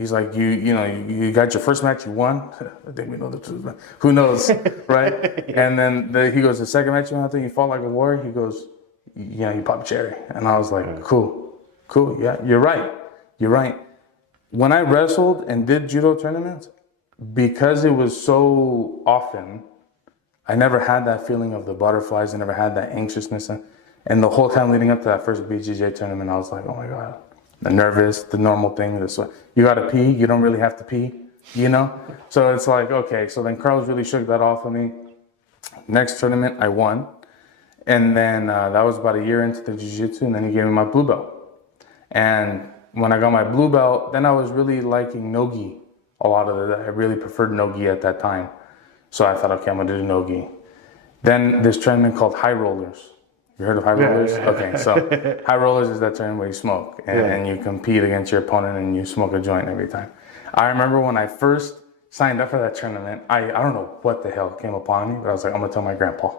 He's like, you got your first match, you won. I think we know the truth, man. Who knows, right? And then he goes, the second match you went out there, you fought like a warrior. He goes, yeah, you popped cherry. And I was like, cool, yeah, you're right. When I wrestled and did judo tournaments, because it was so often, I never had that feeling of the butterflies. I never had that anxiousness. And the whole time leading up to that first BJJ tournament, I was like, oh my God. The nervous, the normal thing. You got to pee. You don't really have to pee, So it's like, okay. So then Carlos really shook that off of me. Next tournament, I won. And then that was about a year into the Jiu Jitsu. And then he gave me my blue belt. And when I got my blue belt, then I was really liking no-gi. A lot of it. I really preferred no-gi at that time. So I thought, okay, I'm going to do no-gi. Then this tournament called high rollers. You heard of high rollers? Yeah. Okay, so high rollers is that tournament where you smoke and you compete against your opponent and you smoke a joint every time. I remember when I first signed up for that tournament, I don't know what the hell came upon me, but I was like, I'm gonna tell my grandpa.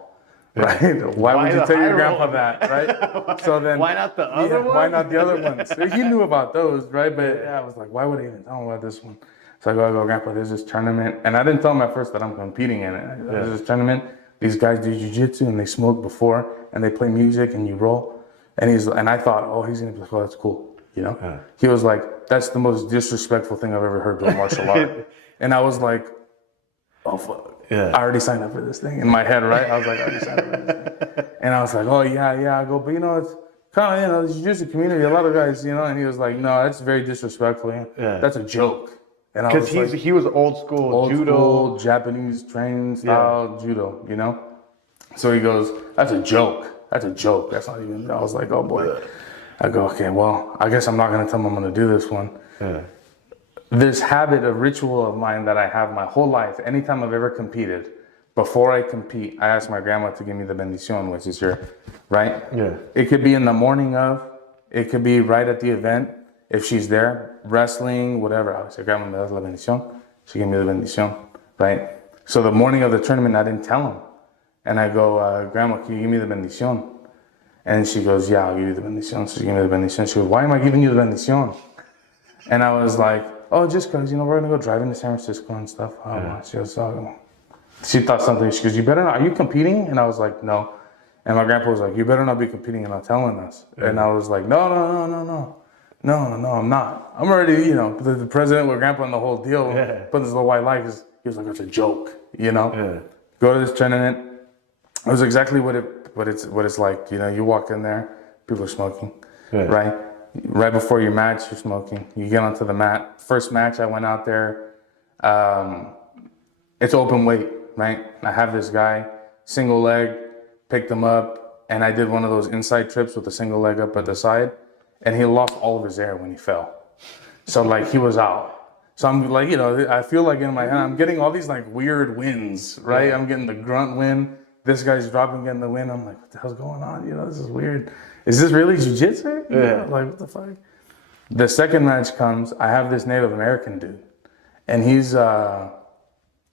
Right? Why would you tell your grandpa that? Right? So then why not the other one? Why not the other ones? So he knew about those, right? But I was like, why would I even tell him about this one? So I go, Grandpa, there's this tournament. And I didn't tell him at first that I'm competing in it. There's this tournament. These guys do jiu-jitsu and they smoke before and they play music and you roll. And I thought, oh, he's going to be like, oh, that's cool. He was like, that's the most disrespectful thing I've ever heard to a martial art. And I was like, oh, fuck. Yeah. I already signed up for this thing in my head, right? I was like, I already signed up for this thing. And I was like, oh, yeah. I go, but it's kind of, the jiu-jitsu community, a lot of guys, and he was like, no, that's very disrespectful. Yeah. That's a joke. Because he was old school judo, Japanese trained style judo, So he goes, that's a joke. That's not even. I was like, oh boy. I go, okay, well, I guess I'm not gonna tell him I'm gonna do this one. Yeah. This habit, a ritual of mine that I have my whole life. Anytime I've ever competed, before I compete, I ask my grandma to give me the bendición, which is right. Yeah. It could be in the morning of. It could be right at the event. If she's there, wrestling, whatever, I would say, Grandma, me das la bendición. She gave me the bendición, right? So the morning of the tournament, I didn't tell him. And I go, Grandma, can you give me the bendición? And she goes, yeah, I'll give you the bendición. So she gave me the bendición. She goes, why am I giving you the bendición? And I was like, oh, just because, we're going to go driving to San Francisco and stuff. She goes, she thought something. She goes, you better not, are you competing? And I was like, no. And my grandpa was like, you better not be competing and not telling us. And I was like, no. No, I'm not. I'm already, the president with grandpa and the whole deal. Put this little white light, he was like, it's a joke, Go to this tournament. It was exactly what it's like. You walk in there, people are smoking, right? Right before your match, you're smoking. You get onto the mat. First match, I went out there. It's open weight, right? I have this guy, single leg, picked him up, and I did one of those inside trips with the single leg up at the side. And he lost all of his air when he fell. So he was out. So I'm like, I feel like in my head, I'm getting all these weird wins, right? Yeah. I'm getting the grunt win. This guy's dropping, getting the win. I'm like, what the hell's going on? This is weird. Is this really jiu-jitsu? Yeah. What the fuck? The second match comes, I have this Native American dude. And he's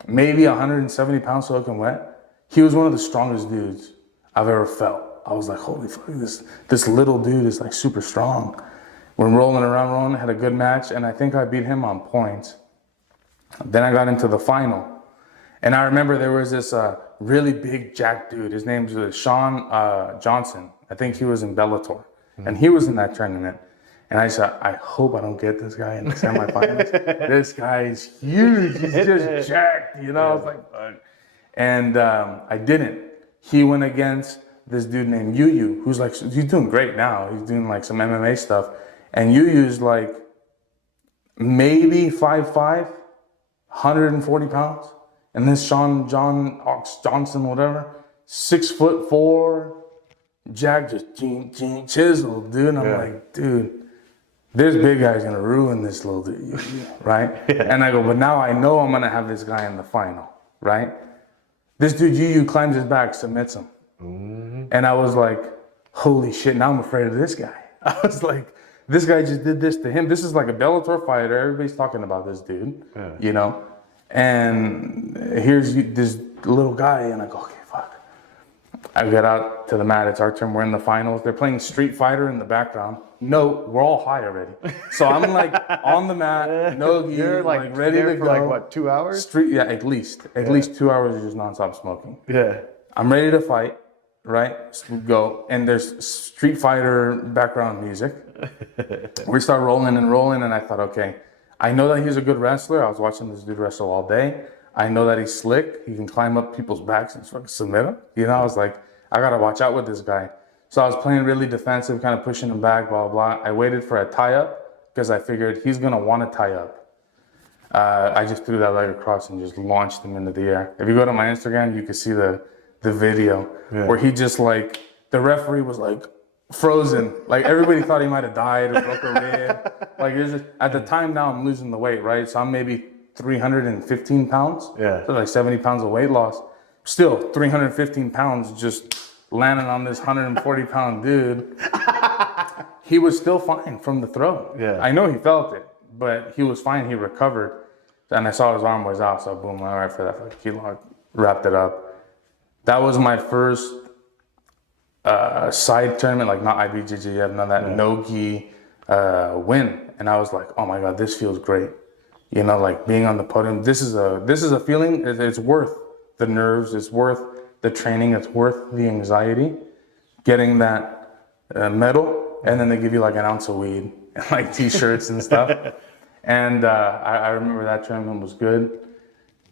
maybe 170 pounds soaking wet. He was one of the strongest dudes I've ever felt. I was like, holy fuck, this little dude is super strong. We're rolling, had a good match, and I think I beat him on points. Then I got into the final. And I remember there was this really big jack dude. His name's Sean Johnson. I think he was in Bellator. And he was in that tournament. And I said, I hope I don't get this guy in the semifinals. This guy is huge. He's just jacked, I was like, fuck. And I didn't. He went against this dude named Yu, who's he's doing great now. He's doing some MMA stuff. And Yu's maybe 5'5", 140 pounds. And this John Johnson, whatever, 6'4", jack just chiseled, dude. And I'm like, dude, this big guy's gonna ruin this little dude, right? Yeah. And I go, but now I know I'm gonna have this guy in the final, right? This dude Yu climbs his back, submits him. Mm-hmm. And I was like, holy shit, now I'm afraid of this guy. I was like, this guy just did this to him. This is like a Bellator fighter. Everybody's talking about this dude, And here's this little guy, and I go, okay, fuck. I get out to the mat. It's our turn. We're in the finals. They're playing Street Fighter in the background. No, we're all high already. So I'm like on the mat, no gi, You're like ready there to for go. like what, 2 hours? Yeah, at least 2 hours of just nonstop smoking. Yeah. I'm ready to fight, right? So we go, and there's Street Fighter background music. We start rolling, and I thought, okay, I know that he's a good wrestler. I was watching this dude wrestle all day. I know that he's slick. He can climb up people's backs and fucking submit them. You know, I was like, I gotta watch out with this guy. So I was playing really defensive, kind of pushing him back, blah, blah, blah. I waited for a tie-up because I figured he's gonna want to tie up. I just threw that leg across and just launched him into the air. If you go to my Instagram, you can see the video where he just like, the referee was like frozen. Like everybody thought he might have died or broke a rib. Like it's just, at the time now I'm losing the weight, right? So I'm maybe 315 pounds. Yeah. So like 70 pounds of weight loss. Still 315 pounds just landing on this 140 pound dude. He was still fine from the throw. Yeah. I know he felt it, but he was fine. He recovered. And I saw his arm was out. So boom, all right for that. Like, he wrapped it up. That was my first side tournament, like not IBJJF, none of that, no-gi win. And I was like, oh my God, this feels great. You know, like being on the podium, this is a feeling, it's worth the nerves, it's worth the training, it's worth the anxiety, getting that medal, and then they give you like an ounce of weed and like t-shirts and stuff. And I remember that tournament was good.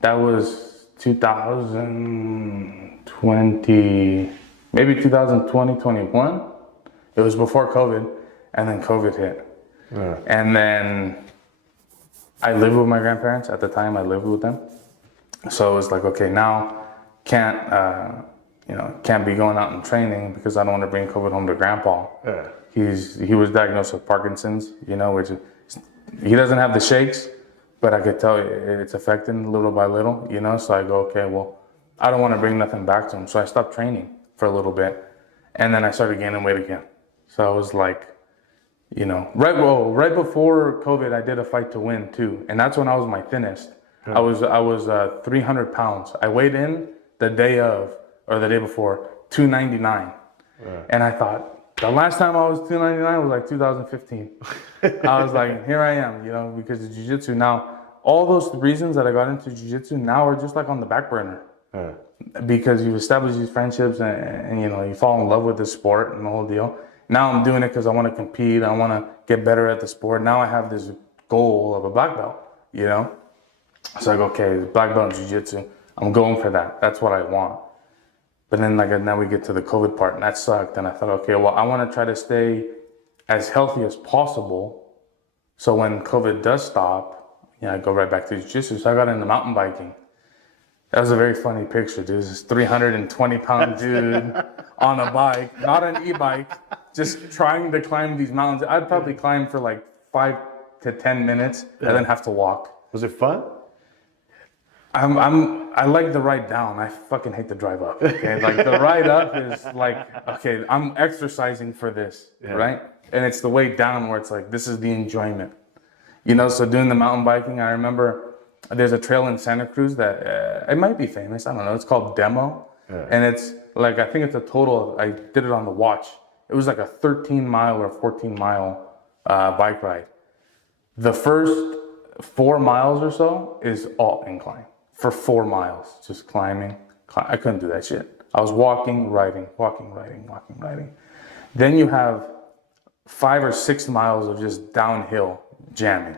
That was 2020, maybe 2020, 21. It was before COVID, and then COVID hit. Yeah. And then I lived with my grandparents at the time. I lived with them, so it was like, okay, now can't be going out and training because I don't want to bring COVID home to Grandpa. Yeah. He was diagnosed with Parkinson's, which he doesn't have the shakes, but I could tell it's affecting little by little, So I go, okay, well, I don't want to bring nothing back to him, so I stopped training for a little bit, and then I started gaining weight again. So I was like, right before COVID, I did a fight to win too, and that's when I was my thinnest. I was 300 pounds. I weighed in the day before 299, and I thought the last time I was 299 was like 2015. I was like, here I am, because of jiu-jitsu. Now, all those reasons that I got into jiu-jitsu now are just like on the back burner, because you've established these friendships and you fall in love with the sport and the whole deal. Now I'm doing it because I want to compete. I want to get better at the sport. Now I have this goal of a black belt, So I go, okay, black belt in jiu-jitsu. I'm going for that. That's what I want. But then now we get to the COVID part, and that sucked. And I thought, okay, well, I want to try to stay as healthy as possible. So when COVID does stop, I go right back to jiu-jitsu. So I got into mountain biking. That was a very funny picture, dude. This 320-pound dude on a bike, not an e-bike, just trying to climb these mountains. I'd probably climb for like 5 to 10 minutes and then have to walk. Was it fun? I like the ride down. I fucking hate the drive up. Okay, like the ride up is like, okay, I'm exercising for this, right? And it's the way down where it's like, this is the enjoyment, So doing the mountain biking, I remember there's a trail in Santa Cruz that it might be famous. I don't know. It's called Demo, and it's like, I think it's a total. I did it on the watch. It was like a 13-mile or 14-mile bike ride. The first 4 miles or so is all incline. For 4 miles, just climbing. I couldn't do that shit. I was walking, riding, walking, riding, walking, riding. Then you have 5 or 6 miles of just downhill jamming,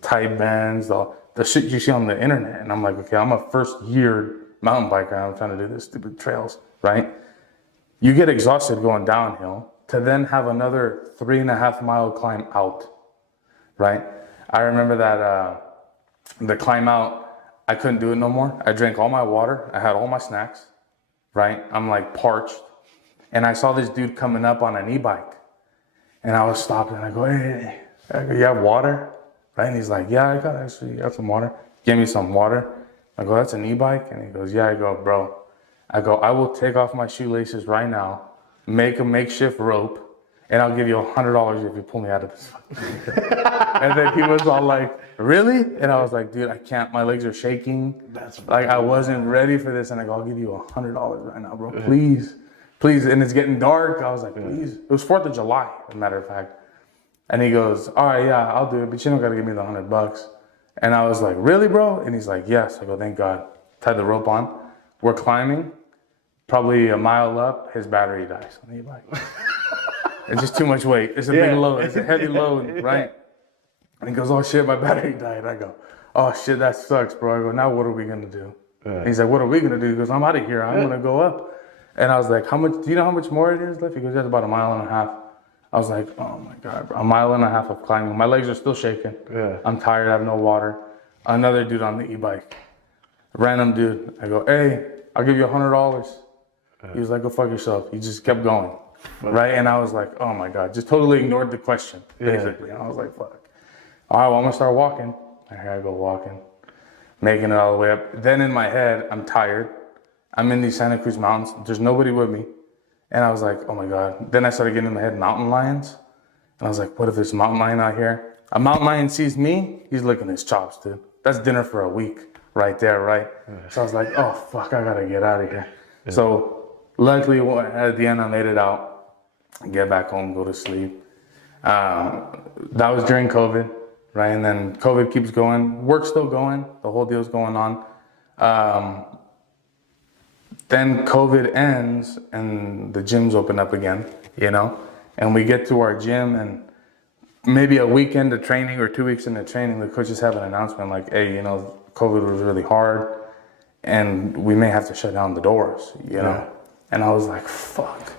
tight bends, the shit you see on the internet. And I'm like, okay, I'm a first-year mountain biker. I'm trying to do this stupid trails, right? You get exhausted going downhill to then have another 3.5-mile climb out, right? I remember that the climb out, I couldn't do it no more. I drank all my water. I had all my snacks, right? I'm like parched. And I saw this dude coming up on an e-bike. And I was stopping and I go, hey, you have water? Right? And he's like, yeah, I got some water. Give me some water. I go, that's an e-bike? And he goes, yeah. I go, bro. I go, I will take off my shoelaces right now, make a makeshift rope, and I'll give you $100 if you pull me out of this. And then he was all like, really? And I was like, dude, I can't. My legs are shaking. Like, I wasn't ready for this. And I go, I'll give you $100 right now, bro, please. please. And it's getting dark. I was like, please. It was 4th of July, as a matter of fact. And he goes, all right, yeah, I'll do it, but you don't got to give me the $100. And I was like, really, bro? And he's like, yes. I go, thank God. Tied the rope on. We're climbing, probably a mile up. His battery dies on the e-bike. It's just too much weight. It's a big load. It's a heavy load, right? And he goes, oh shit, my battery died. I go, oh shit, that sucks, bro. I go, now what are we gonna do? And he's like, what are we gonna do? He goes, I'm out of here. I'm gonna go up. And I was like, how much? Do you know how much more it is left? He goes, that's about a mile and a half. I was like, oh my God, bro. A mile and a half of climbing. My legs are still shaking. I'm tired. I have no water. Another dude on the e-bike, random dude. I go, hey, I'll give you $100. He was like, go fuck yourself. He just kept going. Right? And I was like, oh my God, just totally ignored the question, basically. And I was like, fuck. All right, well, I'm gonna start walking. Here I go walking, making it all the way up. Then in my head, I'm tired. I'm in these Santa Cruz mountains. There's nobody with me. And I was like, oh my God. Then I started getting in my head mountain lions. And I was like, what if there's a mountain lion out here? A mountain lion sees me, he's licking his chops, dude. That's dinner for a week right there, right? So I was like, oh fuck, I gotta get out of here. So luckily at the end, I made it out. Get back home, go to sleep. That was during COVID, right? And then COVID keeps going. Work's still going. The whole deal's going on. Then COVID ends and the gyms open up again, you know? And we get to our gym and maybe a week into training or 2 weeks into training, the coaches have an announcement like, hey, you know, COVID was really hard and we may have to shut down the doors, you know? And I was like, fuck.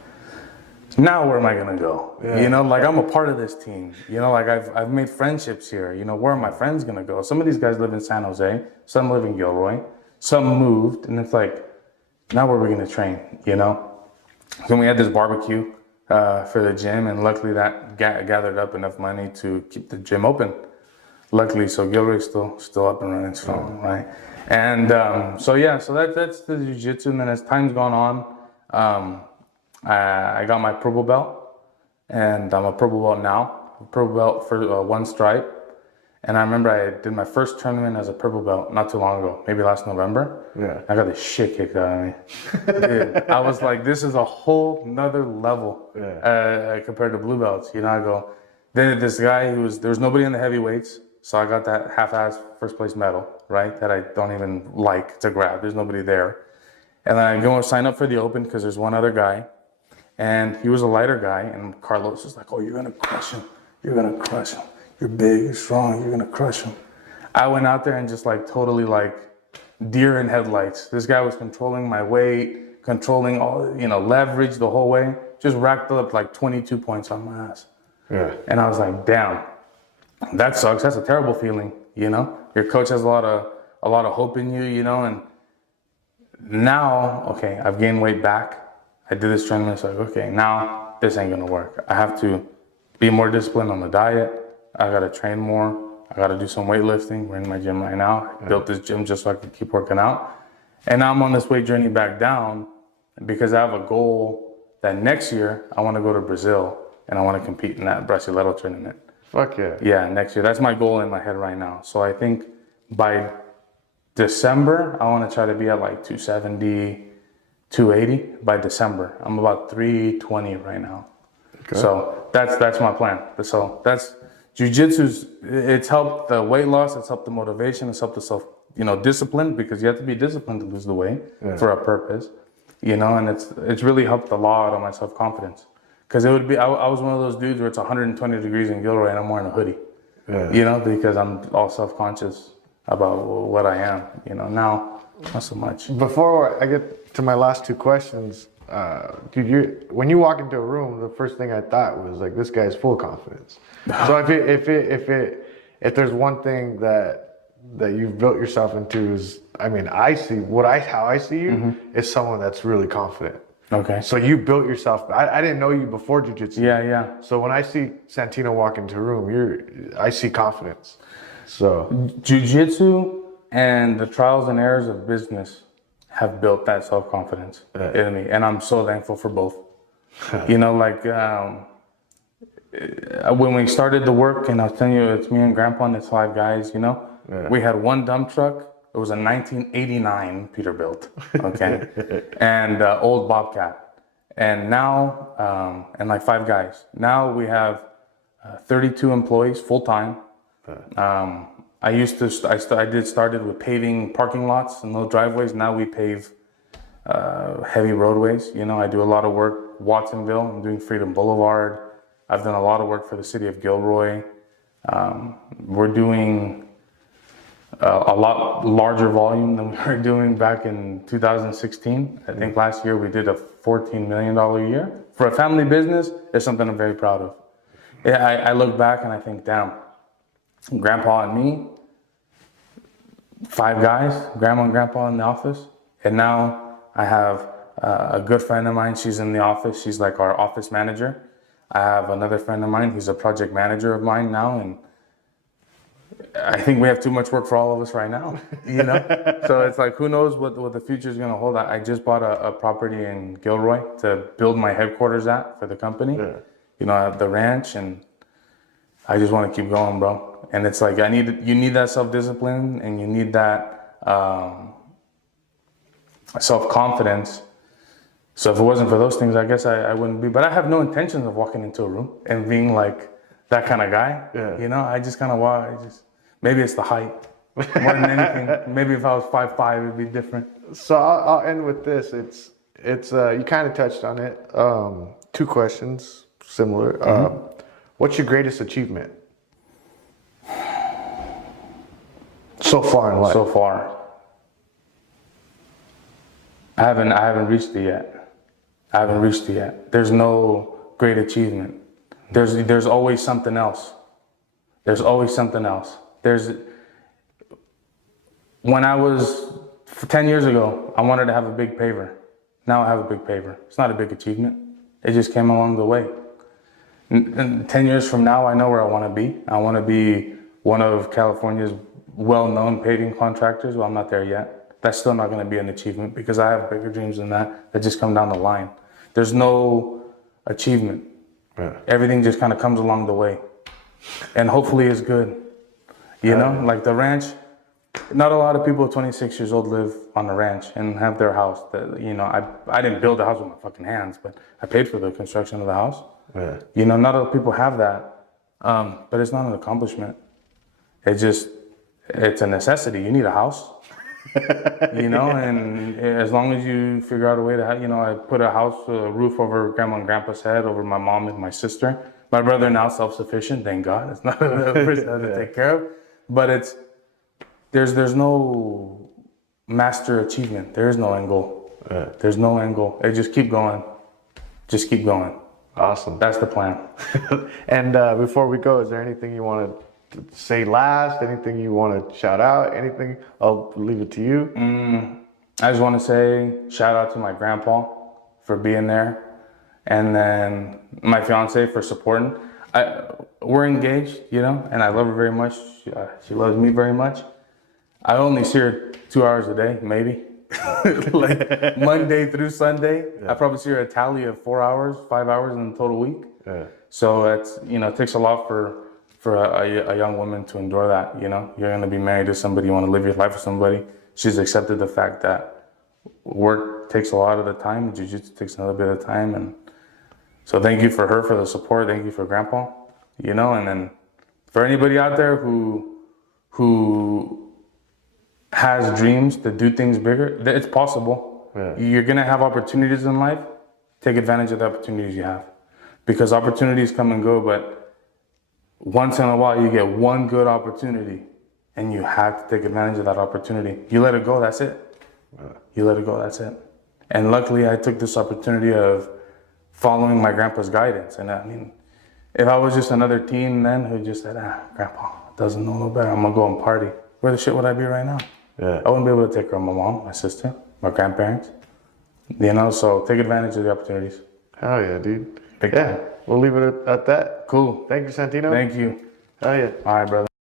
Now where am I gonna go? You know, like I'm a part of this team. You know, like I've made friendships here. You know, where are my friends gonna go? Some of these guys live in San Jose, some live in Gilroy, some moved, and it's like, now where are we gonna train? You know? So we had this barbecue for the gym, and luckily that gathered up enough money to keep the gym open. Luckily, so Gilroy's still up and running strong, right? And so that's the jiu-jitsu. And then as time's gone on, I got my purple belt, and I'm a purple belt now. Purple belt for one stripe. And I remember I did my first tournament as a purple belt not too long ago, maybe last November. I got the shit kicked out of me. Dude, I was like, this is a whole nother level compared to blue belts. You know, I go, then this guy there was nobody in the heavyweights. So I got that half-ass first place medal, right? That I don't even like to grab. There's nobody there. And then I go and sign up for the open because there's one other guy. And he was a lighter guy, and Carlos was like, oh, you're gonna crush him. You're gonna crush him. You're big, you're strong, you're gonna crush him. I went out there and just like totally like deer in headlights. This guy was controlling my weight, controlling all, you know, leverage the whole way. Just racked up like 22 points on my ass. And I was like, damn, that sucks. That's a terrible feeling, you know? Your coach has a lot of hope in you, you know, and now, okay, I've gained weight back. I did this tournament, it's like, okay, now this ain't gonna work. I have to be more disciplined on the diet. I gotta train more. I gotta do some weightlifting. We're in my gym right now. I built this gym just so I could keep working out. And now I'm on this weight journey back down because I have a goal that next year I wanna go to Brazil and I wanna compete in that Brasileiro tournament. Fuck yeah. Yeah, next year. That's my goal in my head right now. So I think by December, I wanna try to be at like 270, 280 by December. I'm about 320 right now. Okay. So that's my plan. So that's jiu-jitsu's. It's helped the weight loss. It's helped the motivation. It's helped the self, discipline, because you have to be disciplined to lose the weight for a purpose, and it's really helped a lot on my self-confidence. Because it would be, I was one of those dudes where it's 120 degrees in Gilroy and I'm wearing a hoodie, because I'm all self-conscious about what I am, now not so much. Before I get to my last two questions, dude, when you walk into a room, the first thing I thought was like, this guy's full of confidence. So if there's one thing that you've built yourself into is, I see how I see you is someone that's really confident. Okay. So you built yourself. I didn't know you before jiu-jitsu. Yeah. So when I see Santino walk into a room, I see confidence. So jiu-jitsu and the trials and errors of business have built that self-confidence in me, and I'm so thankful for both. When we started the work, and I was telling you, it's me and Grandpa and it's 5 guys, we had one dump truck. It was a 1989 Peterbilt, okay, and old Bobcat. And now, and like 5 guys. Now we have 32 employees full time. I started with paving parking lots and those driveways. Now we pave heavy roadways. You know, I do a lot of work, Watsonville. I'm doing Freedom Boulevard. I've done a lot of work for the city of Gilroy. We're doing a lot larger volume than we were doing back in 2016. I think last year we did a $14 million a year. For a family business, it's something I'm very proud of. Yeah, I look back and I think, damn, Grandpa and me, 5 guys, Grandma and Grandpa in the office. And now I have a good friend of mine. She's in the office. She's like our office manager. I have another friend of mine. He's a project manager of mine now. And I think we have too much work for all of us right now, you know? So it's like, who knows what the future is going to hold. I just bought a property in Gilroy to build my headquarters at for the company. Yeah. You know, I have the ranch, and I just want to keep going, bro. And it's like, you need that self-discipline, and you need that self-confidence. So if it wasn't for those things, I guess I wouldn't be. But I have no intentions of walking into a room and being like that kind of guy. Yeah. You know, I just kind of maybe it's the height more than anything. Maybe if I was 5'5", it'd be different. So I'll end with this. It's you kind of touched on it. 2 questions, similar. What's your greatest achievement so far in life? So far, I haven't reached it yet. There's no great achievement. There's always something else. When I was 10 years ago, I wanted to have a big paver. Now I have a big paver. It's not a big achievement. It just came along the way. And 10 years from now, I know where I want to be. I want to be one of California's well-known paving contractors. Well, I'm not there yet. That's still not going to be an achievement because I have bigger dreams than that just come down the line. There's no achievement. Yeah. Everything just kind of comes along the way. And hopefully it's good. You know, like the ranch, not a lot of people 26 years old live on a ranch and have their house. You know, I didn't build the house with my fucking hands, but I paid for the construction of the house. Yeah. You know, not a lot of people have that, but it's not an accomplishment. It's a necessity. You need a house, you know, and as long as you figure out a way to have, you know, I put a roof over Grandma and Grandpa's head, over my mom and my sister. My brother now self-sufficient, thank God. It's not a person to take care of, but there's no master achievement. There is no end goal. There's no end goal. Just keep going. Just keep going. Awesome. That's the plan. And before we go, is there anything you want to say last? Anything you want to shout out? Anything? I'll leave it to you. I just want to say shout out to my grandpa for being there. And then my fiance for supporting. We're engaged, you know, and I love her very much. She loves me very much. I only see her 2 hours a day, maybe. Like Monday through Sunday. Yeah. I probably see her a tally of 4 hours, 5 hours in the total week. Yeah. So it's, you know, it takes a lot for a young woman to endure that, you know. You're going to be married to somebody, you want to live your life with somebody. She's accepted the fact that work takes a lot of the time, jiu-jitsu takes another bit of time, and so thank you for her for the support. Thank you for Grandpa, you know, and then for anybody out there who has dreams to do things bigger, it's possible. Yeah. You're going to have opportunities in life. Take advantage of the opportunities you have because opportunities come and go, but once in a while you get one good opportunity and you have to take advantage of that opportunity. You let it go, that's it. Yeah. You let it go, that's it. And luckily I took this opportunity of following my grandpa's guidance. And I mean, if I was just another teen then who just said, Grandpa doesn't know no better, I'm gonna go and party, where the shit would I be right now? Yeah. I wouldn't be able to take care of my mom, my sister, my grandparents, you know, so take advantage of the opportunities. Hell yeah, dude. Big time. We'll leave it at that. Cool. Thank you, Santino. Thank you. Hell yeah. All right, brother.